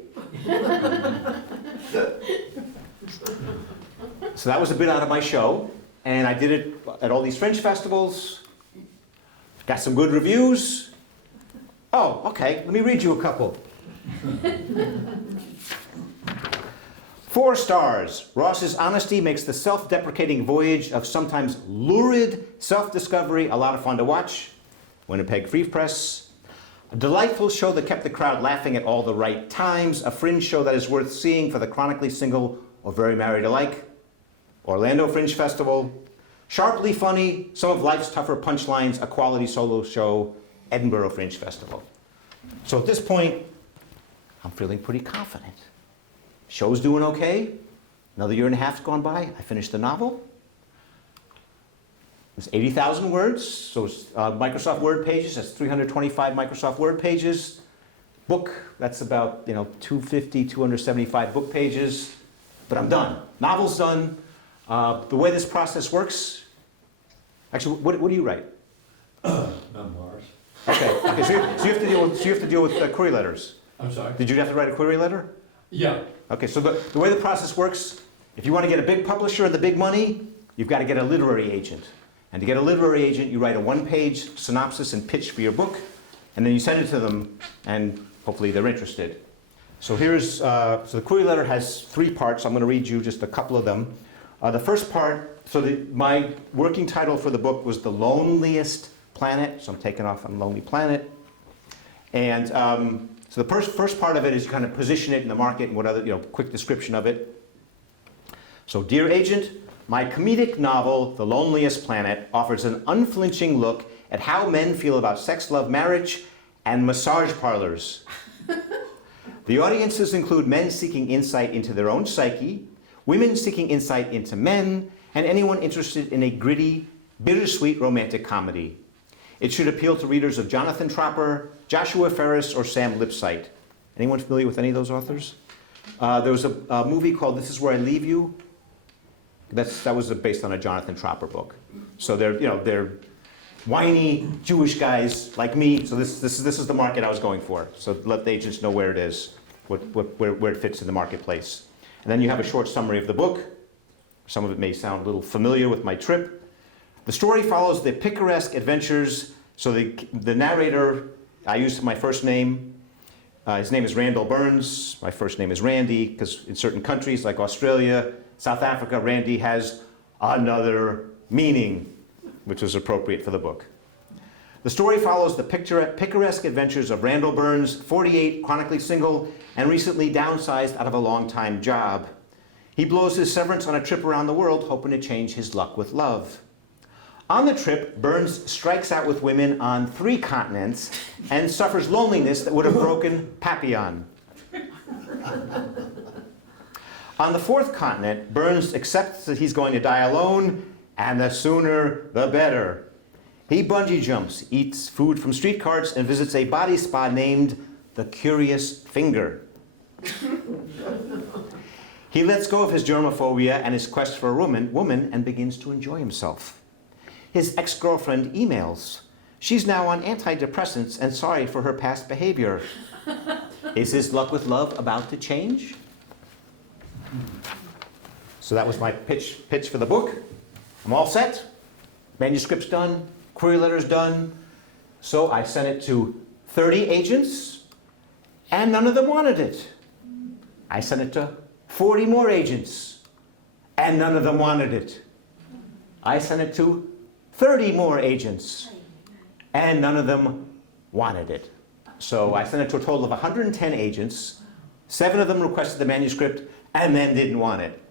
So that was a bit out of my show, and I did it at all these Fringe festivals. Got some good reviews. Oh, okay, let me read you a couple. 4 stars. Ross's honesty makes the self-deprecating voyage of sometimes lurid self-discovery a lot of fun to watch. Winnipeg Free Press. A delightful show that kept the crowd laughing at all the right times. A fringe show that is worth seeing for the chronically single or very married alike. Orlando Fringe Festival. Sharply funny, some of life's tougher punchlines, a quality solo show, Edinburgh Fringe Festival. So at this point, I'm feeling pretty confident. Show's doing okay. Another year and a half's gone by. I finished the novel. It's 80,000 words, so it's Microsoft Word pages. That's 325 Microsoft Word pages. Book, that's about 250, 275 book pages. But I'm done. Novel's done. The way this process works, actually, what do you write? Memoirs. Okay. So you have to deal with query letters. I'm sorry? Did you have to write a query letter? Yeah. Okay, so the way the process works, if you want to get a big publisher and the big money, you've got to get a literary agent. And to get a literary agent, you write a 1-page synopsis and pitch for your book, and then you send it to them, and hopefully they're interested. So so the query letter has 3 parts. I'm going to read you just a couple of them. The first part, my working title for the book was The Loneliest Planet, so I'm taking off on Lonely Planet. And so the first part of it is you kind of position it in the market and what other, quick description of it. So, dear agent, my comedic novel, The Loneliest Planet, offers an unflinching look at how men feel about sex, love, marriage, and massage parlors. The audiences include men seeking insight into their own psyche, women seeking insight into men, and anyone interested in a gritty, bittersweet romantic comedy. It should appeal to readers of Jonathan Tropper, Joshua Ferris, or Sam Lipsyte. Anyone familiar with any of those authors? There was a movie called This Is Where I Leave You. That was based on a Jonathan Tropper book. So they're whiny Jewish guys like me. So this is the market I was going for. So let the agents know where it is, where it fits in the marketplace. And then you have a short summary of the book. Some of it may sound a little familiar with my trip. The story follows the picaresque adventures. So the narrator, I used my first name. His name is Randall Burns. My first name is Randy, because in certain countries like Australia, South Africa, Randy has another meaning, which was appropriate for the book. The story follows the picaresque adventures of Randall Burns, 48, chronically single, and recently downsized out of a long-time job. He blows his severance on a trip around the world, hoping to change his luck with love. On the trip, Burns strikes out with women on 3 continents and suffers loneliness that would have broken Papillon. On the 4th continent, Burns accepts that he's going to die alone, and the sooner the better. He bungee jumps, eats food from street carts, and visits a body spa named the Curious Finger. He lets go of his germophobia and his quest for a woman and begins to enjoy himself. His ex-girlfriend emails. She's now on antidepressants and sorry for her past behavior. Is his luck with love about to change? So that was my pitch for the book. I'm all set. Manuscript's done. Query letter's done. So I sent it to 30 agents, and none of them wanted it. I sent it to 40 more agents, and none of them wanted it. I sent it to 30 more agents, and none of them wanted it. So I sent it to a total of 110 agents. 7 of them requested the manuscript, and then didn't want it.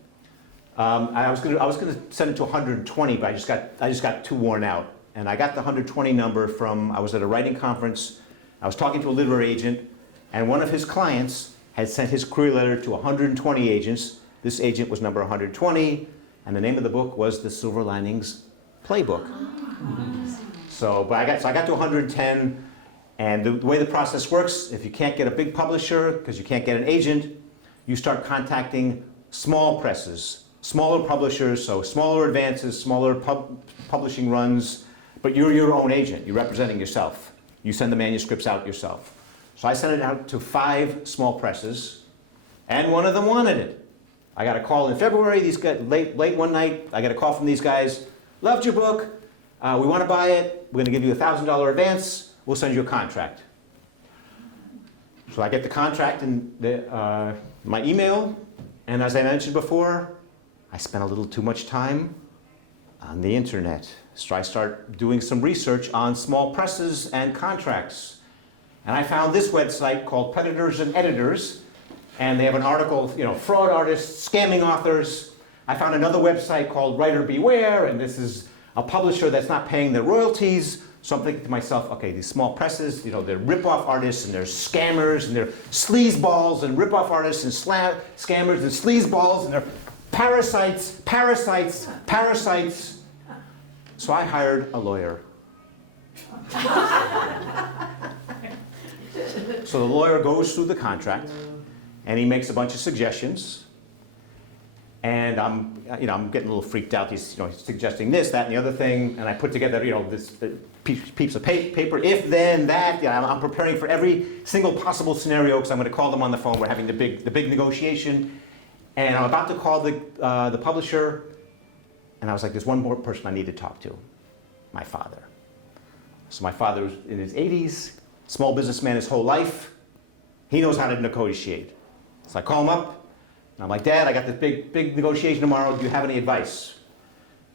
I was going to send it to 120, but I just got too worn out. And I got the 120 number from, I was at a writing conference. I was talking to a literary agent, and one of his clients had sent his query letter to 120 agents. This agent was number 120, and the name of the book was The Silver Linings Playbook. So I got to 110, and the way the process works, if you can't get a big publisher because you can't get an agent, you start contacting small presses, smaller publishers, so smaller advances, smaller publishing runs, but you're your own agent. You're representing yourself. You send the manuscripts out yourself. So I sent it out to 5 small presses, and one of them wanted it. I got a call in February. These guys, late one night, I got a call from these guys. Loved your book. We want to buy it. We're going to give you a $1,000 advance. We'll send you a contract. So I get the contract in my email, And as I mentioned before, I spent a little too much time on the internet. So I start doing some research on small presses and contracts. And I found this website called Predators and Editors. And they have an article, fraud artists, scamming authors. I found another website called Writer Beware, and this is a publisher that's not paying their royalties. So I'm thinking to myself, okay, these small presses, they're rip-off artists, and they're scammers, and they're sleazeballs, and rip-off artists, and scammers, and sleazeballs, and they're parasites. So I hired a lawyer. So the lawyer goes through the contract, and he makes a bunch of suggestions. And I'm getting a little freaked out. He's suggesting this, that, and the other thing. And I put together, this piece of paper. If, then, that. I'm preparing for every single possible scenario because I'm going to call them on the phone. We're having the big negotiation. And I'm about to call the publisher. And I was like, there's one more person I need to talk to. My father. So my father was in his 80s, small businessman his whole life. He knows how to negotiate. So I call him up. And I'm like, Dad, I got this big negotiation tomorrow. Do you have any advice?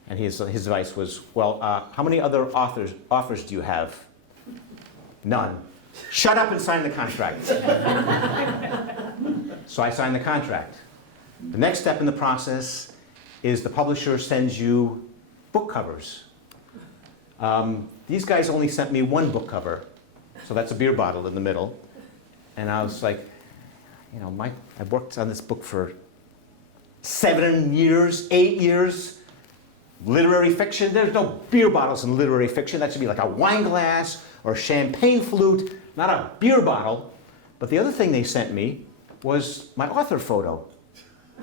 And his advice was, well, how many other offers do you have? None. Shut up and sign the contract. So I signed the contract. The next step in the process is the publisher sends you book covers. These guys only sent me one book cover. So that's a beer bottle in the middle. And I was like, I worked on this book for 7 years, 8 years. Literary fiction, there's no beer bottles in literary fiction. That should be like a wine glass or a champagne flute, not a beer bottle. But the other thing they sent me was my author photo.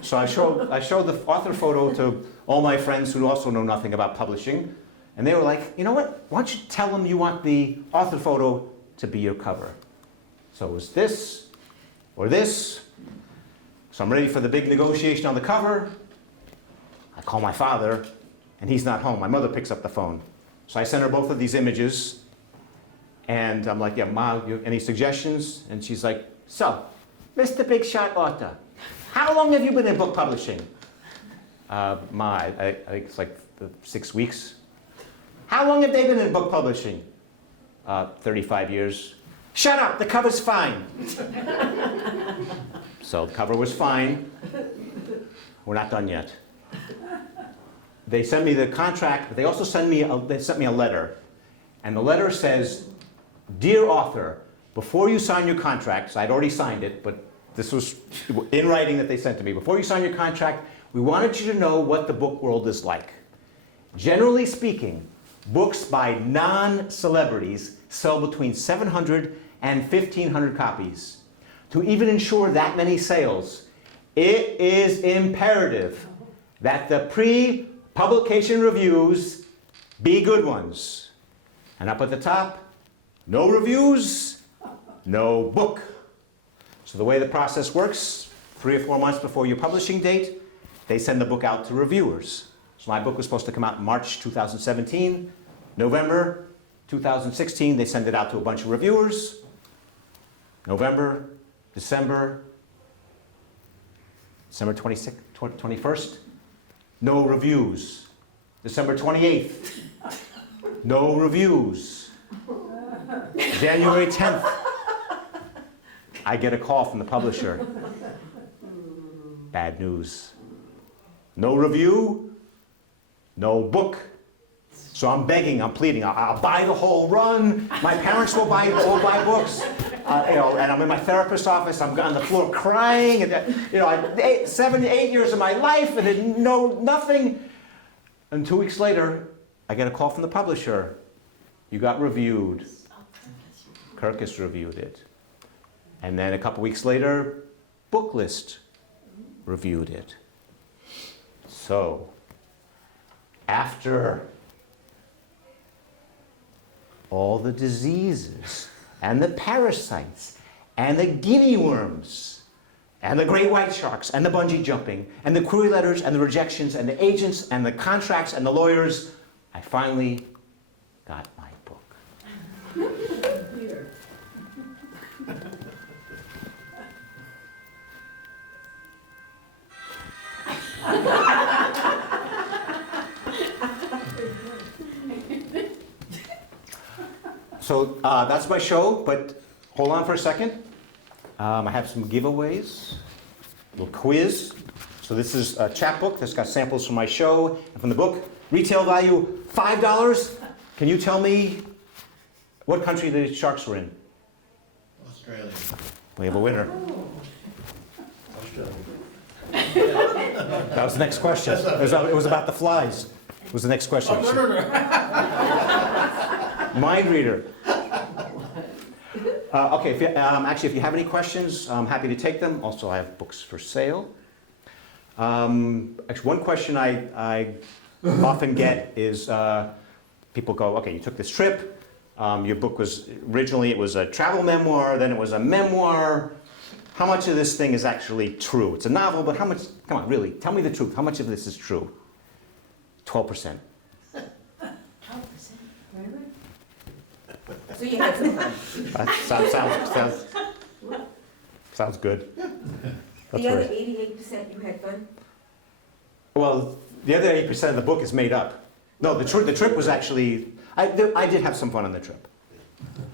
So I showed the author photo to all my friends who also know nothing about publishing. And they were like, you know what? Why don't you tell them you want the author photo to be your cover? So it was this or this. So I'm ready for the big negotiation on the cover. I call my father, and he's not home. My mother picks up the phone. So I send her both of these images. And I'm like, yeah, Ma, any suggestions? And she's like, so, Mr. Big Shot author, how long have you been in book publishing? Ma, I think it's like 6 weeks. How long have they been in book publishing? 35 years. Shut up, the cover's fine. So the cover was fine. We're not done yet. They sent me the contract, but they also sent me a letter. And the letter says, Dear author, before you sign your contract, so I'd already signed it, but this was in writing that they sent to me. Before you sign your contract, we wanted you to know what the book world is like. Generally speaking, books by non-celebrities sell between 700 and 1,500 copies. To even ensure that many sales, it is imperative that the pre-publication reviews be good ones. And up at the top, no reviews, no book. So the way the process works, 3 or 4 months before your publishing date, they send the book out to reviewers. So my book was supposed to come out in March 2017. November 2016, they send it out to a bunch of reviewers. November, December 21st, no reviews. December 28th, no reviews. January 10th, I get a call from the publisher. Bad news. No review, no book. So I'm begging, I'm pleading. I'll buy the whole run. My parents will buy books. And I'm in my therapist's office. I'm on the floor crying. And 7 to 8 years of my life and didn't know nothing. And 2 weeks later, I get a call from the publisher. You got reviewed. Kirkus reviewed it. And then a couple weeks later, Booklist reviewed it. So, after all the diseases and the parasites and the guinea worms and the great white sharks and the bungee jumping and the query letters and the rejections and the agents and the contracts and the lawyers, I finally got my book. So that's my show, but hold on for a second. I have some giveaways, a little quiz. So this is a chapbook that's got samples from my show and from the book. Retail value, $5. Can you tell me what country the sharks were in? Australia. We have a winner. Australia. That was the next question. It was about the flies. It was the next question. Oh, no. Mind reader. Okay, actually, if you have any questions, I'm happy to take them. Also, I have books for sale. Actually, one question I often get is people go, okay, you took this trip. Your book was, originally it was a travel memoir, then it was a memoir. How much of this thing is actually true? It's a novel, but how much, come on, really, tell me the truth. How much of this is true? 12%. 12%? So you had some fun. That sounds good. That's The other right. 88% you had fun? Well, the other 80% of the book is made up. No, the trip was actually, I did have some fun on the trip.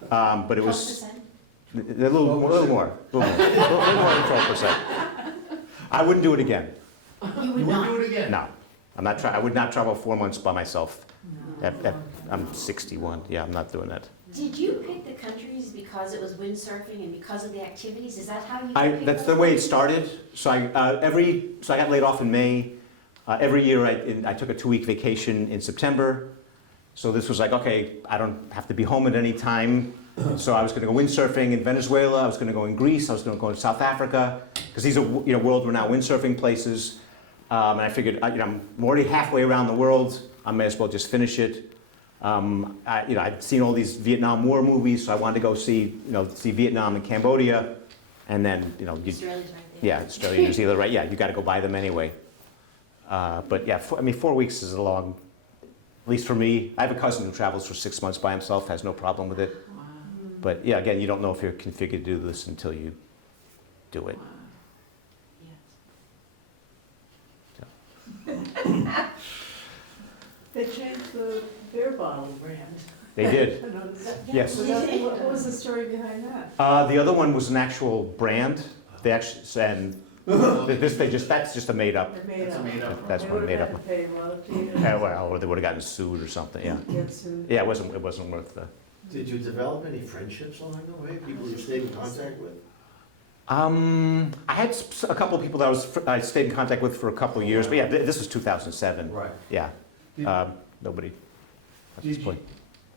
But it was a little more than 12%. I wouldn't do it again. You would not. Do it again? No, I would not travel 4 months by myself. I'm 61. Yeah, I'm not doing that. Did you pick the countries because it was windsurfing and because of the activities? Is that how you picked That's the those? way it started. So I got laid off in May. Every year I took a 2-week vacation in September. So this was like, okay, I don't have to be home at any time. So I was going to go windsurfing in Venezuela. I was going to go in Greece. I was going to go in South Africa because these are world-renowned windsurfing places. And I figured, I'm already halfway around the world. I may as well just finish it. I'd seen all these Vietnam War movies, so I wanted to go see Vietnam and Cambodia, and then Australia's right there. yeah, Australia, New Zealand, right? Yeah, you got to go buy them anyway. But yeah, 4 weeks is a long, at least for me. I have a cousin who travels for 6 months by himself, has no problem with it. But yeah, again, you don't know if you're configured to do this until you do it. They changed the beer bottle brand. They did. I noticed that. Yes. So what was the story behind that? The other one was an actual brand. They actually said, that's just a made up. They made up. That's one made up. They would have had to pay royalty Yeah, well, or they would have gotten sued or something, yeah. to get sued. Yeah, it wasn't worth the. Did you develop any friendships along the way? People you stayed in contact with? I had a couple of people that I stayed in contact with for a couple of years, but yeah, this was 2007. Right. Yeah, Did- nobody at this Did you- point.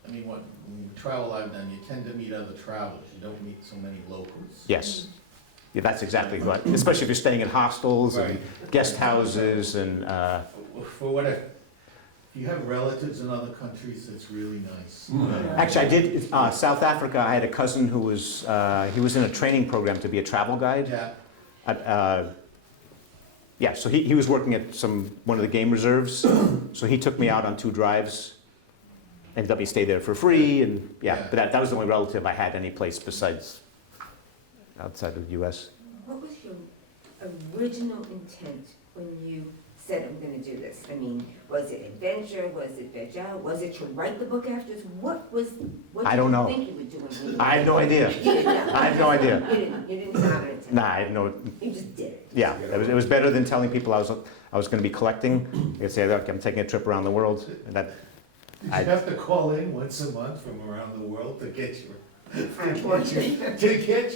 I mean, when you travel out then, you tend to meet other travelers. You don't meet so many locals. Yes, yeah, that's exactly what. Especially if you're staying in hostels and Right. guest houses and. For what if you have relatives in other countries, it's really nice. Actually, I did South Africa. I had a cousin who was he was in a training program to be a travel guide. Yeah, Yeah, so he was working at one of the game reserves. So he took me out on 2 drives and let me stay there for free. And yeah, Yeah. but that was the only relative I had any place besides outside of the U.S. What was your original intent when you said, I'm gonna do this? I mean, was it adventure, was it veg out, was it to write the book after this? What I don't know. did you think you were doing? when you- I have no idea. You didn't know. I have no idea. You didn't have an intent. Nah, I have no. You just did it. Yeah, it was better than telling people I was going to be collecting. You'd say, look, I'm taking a trip around the world. And that did I- you have to call in once a month from around the world to get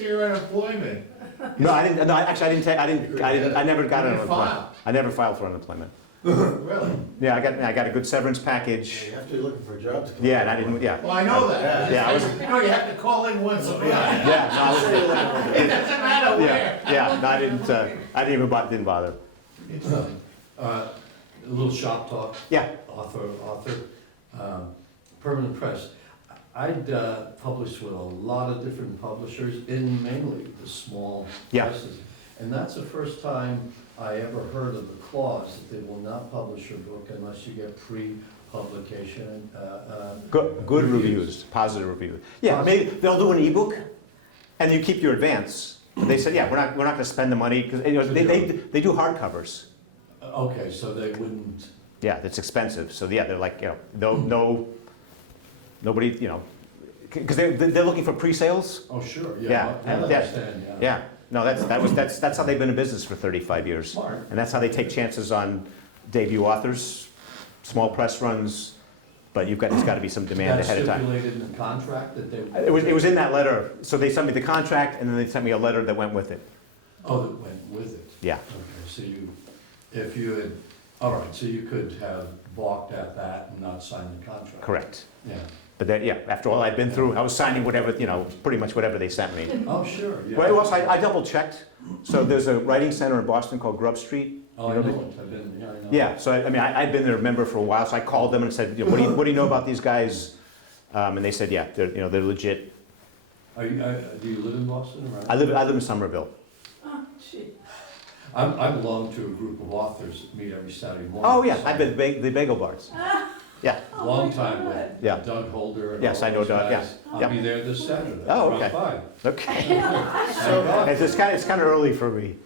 your unemployment? no, I didn't. No, actually, I didn't. I never got You an didn't unemployment. file. I never filed for unemployment. Really? Yeah, I got a good severance Yeah, package. you have to be looking for jobs. Yeah, and I didn't. Yeah. Well, I know that. Yeah, I was- You know, you have to call in once a month. Yeah, no, I was, It doesn't matter where. yeah. No, I didn't even didn't bother. Interesting. A little shop talk, Yeah. author, permanent press. I'd published with a lot of different publishers in mainly the small Yeah. presses. And that's the first time I ever heard of the clause that they will not publish your book unless you get pre-publication. Good reviews, positive reviews. Yeah, maybe they'll do an ebook, and you keep your advance. But they said, yeah, we're not going to spend the money because they do hardcovers. Okay, so they wouldn't, Yeah, it's expensive. So yeah, they're like, nobody, because they're looking for pre-sales. Oh, sure, Yeah, yeah, I and understand, yeah. Yeah, no, that's how they've been in business for 35 years. Smart. And that's how they take chances on debut authors, small press runs, but it's got to be some demand That's ahead of time. stipulated in the contract that they. It was in that letter, so they sent me the contract, and then they sent me a letter that went with it. Oh, that went with it? Yeah, Okay, so if you had, all right, so you could have balked at that and not signed the contract? correct. Yeah. But then, yeah, after all I'd been through, I was signing whatever, pretty much whatever they sent me. Oh, sure, yeah. Well, also, I double checked. So there's a writing center in Boston called Grub Street. Oh, I know it, I've been, yeah, I know. Yeah, so I'd been their member for a while, so I called them and said, what do you know about these guys? And they said, yeah, they're legit. Do you live in Boston, or? I live in Somerville. Oh, gee. I belong to a group of authors that meet every Saturday morning. Oh, yeah, so- I've been to the bagel bars. Yeah, Oh, Long my time God. with Yeah. Doug Holder and Yes, all I know those Doug, yeah. guys. Yeah. I'll be there this Saturday. Oh, Drop okay. by. okay. So, It's kind of early for me.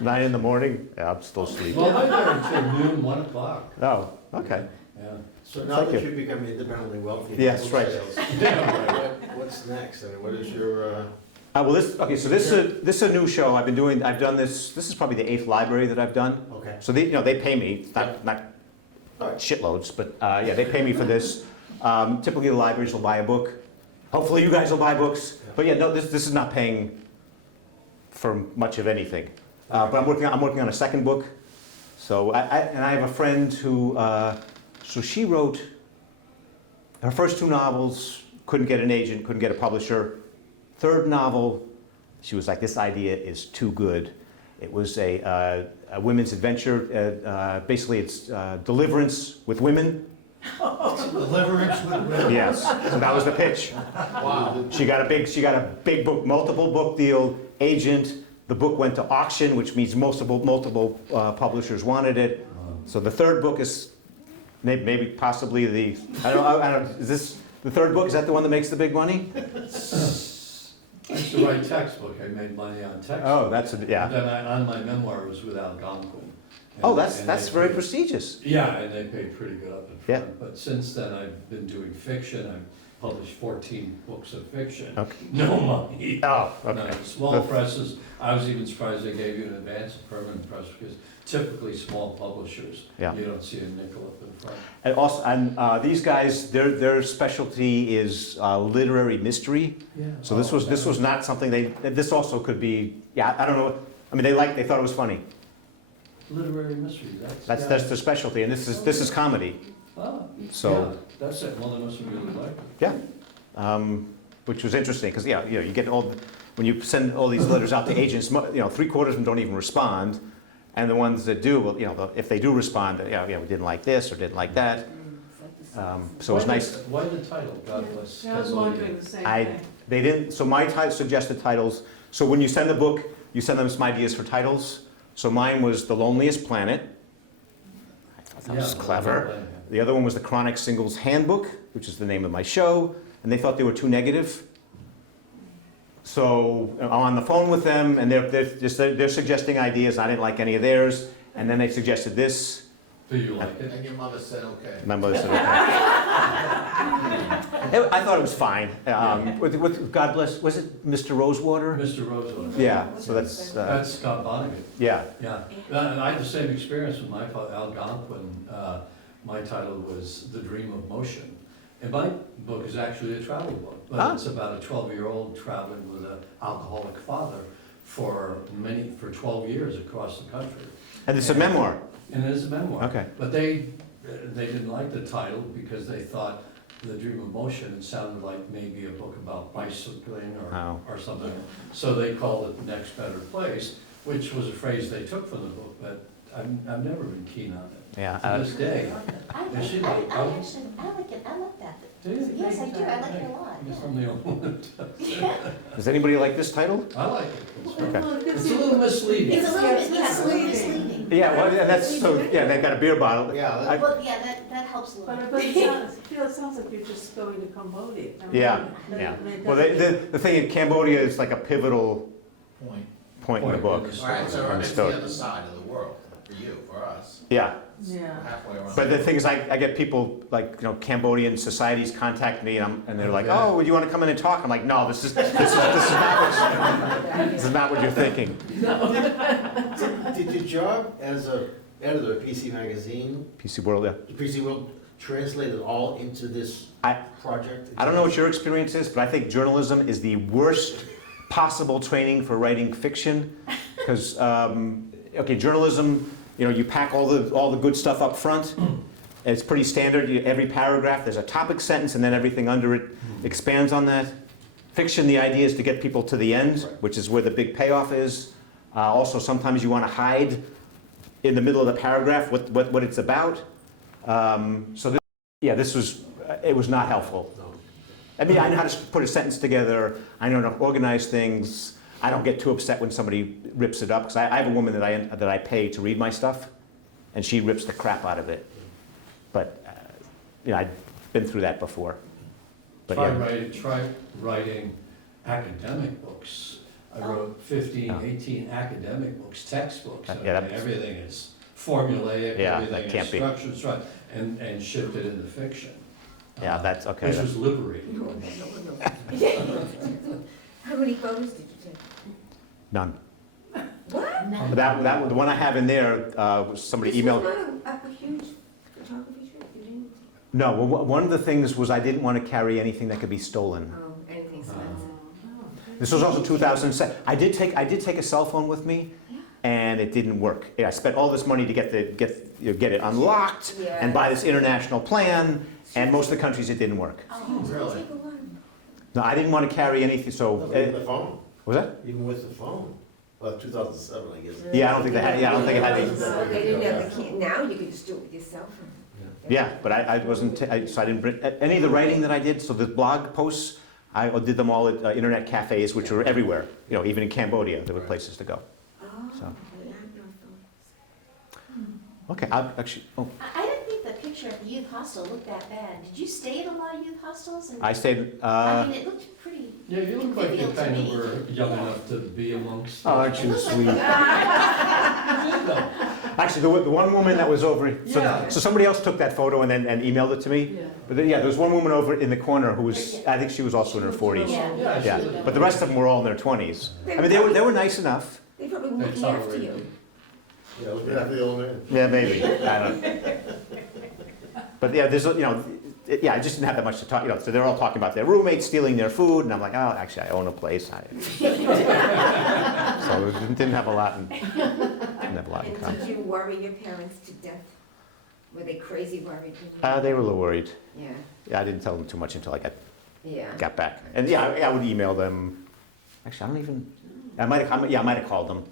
9 in the morning, yeah, I'm still sleeping. well, I'm there until noon, 1 o'clock. Oh, okay. Yeah. So now Thank that you. you've become independently wealthy. in Yes, book right. sales, What's next? I mean, what is your, Well, so this is a new show. I've done this is probably the 8th library that I've done. okay. So they pay me, not shitloads, but yeah, they pay me for this. Typically the libraries will buy a book. Hopefully you guys will buy books. But yeah, no, this is not paying for much of anything. But I'm working on a second book. So I have a friend who, so she wrote her first 2 novels, couldn't get an agent, couldn't get a publisher. Third novel, she was like, this idea is too good. It was a women's adventure. Basically, it's deliverance with women. Deliverance with women. Yes, so that was the pitch. Wow. She got a big book, multiple book deal, agent. The book went to auction, which means multiple publishers wanted it. So the third book is maybe possibly the, I don't, is this the third book? Is that the one that makes the big money? I used to write textbook, I made money on textbook. Oh, that's, yeah. And then on my memoir was with Algonquin. Oh, And that's they very paid- prestigious. Yeah, and they paid pretty good up in Yeah. front. But since then, I've been doing fiction. I've published 14 books of fiction. Okay. No money. Oh, No, okay. small presses. I was even surprised they gave you an advance of permanent press because typically small publishers, Yeah. you don't see a nickel up in front. And also, these guys, their specialty is literary mystery. Yeah. So this was not something this also could be, yeah, I don't know. I mean, they thought it was funny. Literary mystery, That's their specialty, and this is comedy. Oh, So, yeah, that's it. Well, they must have really liked it. yeah, which was interesting because you get when you send all these letters out to agents, 3/4 of them don't even respond, and the ones that do, well, if they do respond, we didn't like this or didn't like that. So it was nice. Why the title, God bless? Yeah, I was wondering the same I- thing. They didn't. So my suggested titles. So when you send the book, you send them some ideas for titles. So mine was The Loneliest Planet. I thought that was Yeah, clever. The other one was The Chronic Singles Handbook, which is the name of my show, and they thought they were too negative. So I'm on the phone with them, and they're suggesting ideas. I didn't like any of theirs, and then they suggested this. Do you like it? And your mother said, okay. My mother said, okay. I thought it was fine. With God bless, was it Mr. Rosewater? Mr. Rosewater. Yeah. So that's That's Scott Vonnegut. yeah. Yeah, and I had the same experience with my father, Algonquin. My title was The Dream of Motion. And my book is actually a travel book, but Ah. it's about a 12-year-old traveling with an alcoholic father for 12 years across the country. And it's a memoir. And it is a memoir. Okay. But they didn't like the title because they thought The Dream of Motion, it sounded like maybe a book about bicycling Oh. or something. So they called it Next Better Place, which was a phrase they took from the book, but I've never been keen on it. Yeah. To this day. Is she like, I oh, actually, I like it, I like that. do you? Yes, I do, I like it a lot, I guess yeah. I'm the only one that does. Does anybody like this title? I like it. Okay. Well, it gives It's a you- little misleading. It's a little bit, yeah, it's a little Misleading. misleading. Yeah. Well, yeah, that's so. Yeah, they got a beer bottle. Yeah, I- Well, yeah, that helps a little. But it sounds like you're just going to Cambodia. I mean, Yeah, that- yeah. that Well, doesn't- the thing in Cambodia is like a pivotal Point. point in the book. All right, so And it's so- the other side of the world, for you, for us. Yeah. Yeah. halfway around. But the thing is, I get people like, Cambodian societies contact me, and they're like, "Oh, would you want to come in and talk?" I'm like, "No, this is not what you're thinking." Did your job as a editor of PC Magazine, PC World, yeah. PC World, translate it all into this project? I don't know what your experience is, but I think journalism is the worst possible training for writing fiction, because journalism, you pack all the good stuff up front. It's pretty standard. Every paragraph, there's a topic sentence, and then everything under it expands on that. Fiction, the idea is to get people to the end, which is where the big payoff is. Also, sometimes you want to hide in the middle of the paragraph what it's about. This was not helpful. I mean, I know how to put a sentence together. I know how to organize things. I don't get too upset when somebody rips it up, because I have a woman that I pay to read my stuff, and she rips the crap out of it. But I've been through that before. But Try writing academic books. I wrote 15, 18 academic books, textbooks. Everything is formulaic, everything is structured, right, and shipped it into fiction. Yeah, that's okay. Which was liberating. No. How many photos did you take? None. What? That the one I have in there was somebody emailed. This was not a huge photography trip, you didn't? No, well, one of the things was I didn't want to carry anything that could be stolen. Oh, anything expensive. This was also 2007. I did take a cell phone with me, and it didn't work. I spent all this money to get it unlocked and buy this international plan, and most of the countries it didn't work. Really? No, I didn't want to carry anything. So Even the phone, was that? even with the phone. Well, 2007, I guess. Yeah, I don't think they had. Yeah, I don't think it had. So they didn't have the key. Now you could just do it with your cell phone. Yeah, but I wasn't. So I didn't bring any of the writing that I did. So the blog posts, I did them all at internet cafes, which were everywhere. Even in Cambodia, there were places to go. Oh, So. okay, I have no phones. Okay, I'll actually. Oh, I didn't think the picture at the youth hostel looked that bad. Did you stay at a lot of youth hostels? And I stayed. I mean, it looked pretty. Yeah, you look like you Trivial to kind of me. were young enough to be amongst. Oh, aren't you It looked like- sweet? Actually, the one woman that was over. So somebody else took that photo and emailed it to me. Yeah. But then, there was one woman over in the corner who was. I think she was also in her 40s. Yeah. Yeah, but the rest of them were all in their 20s. I mean, they were nice enough. They probably were They looking after tolerated you. it. Yeah, look at the old man. Yeah, maybe. I don't. But there's I just didn't have that much to talk. So they're all talking about their roommates stealing their food, and I'm like, oh, actually, I own a place. So it didn't have a lot in And common. did you worry your parents to death? Were they crazy worried? They were a little worried. Yeah. Yeah, I didn't tell them too much until I Yeah. got back. And I would email them. Actually, I don't even. I might have called them.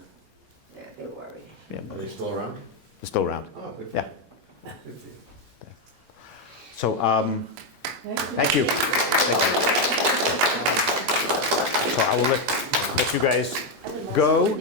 Yeah, they were worried. Yeah, Are they still around? they're still around. Oh, good. Yeah. Good for you. So, thank you. So I will let you guys go.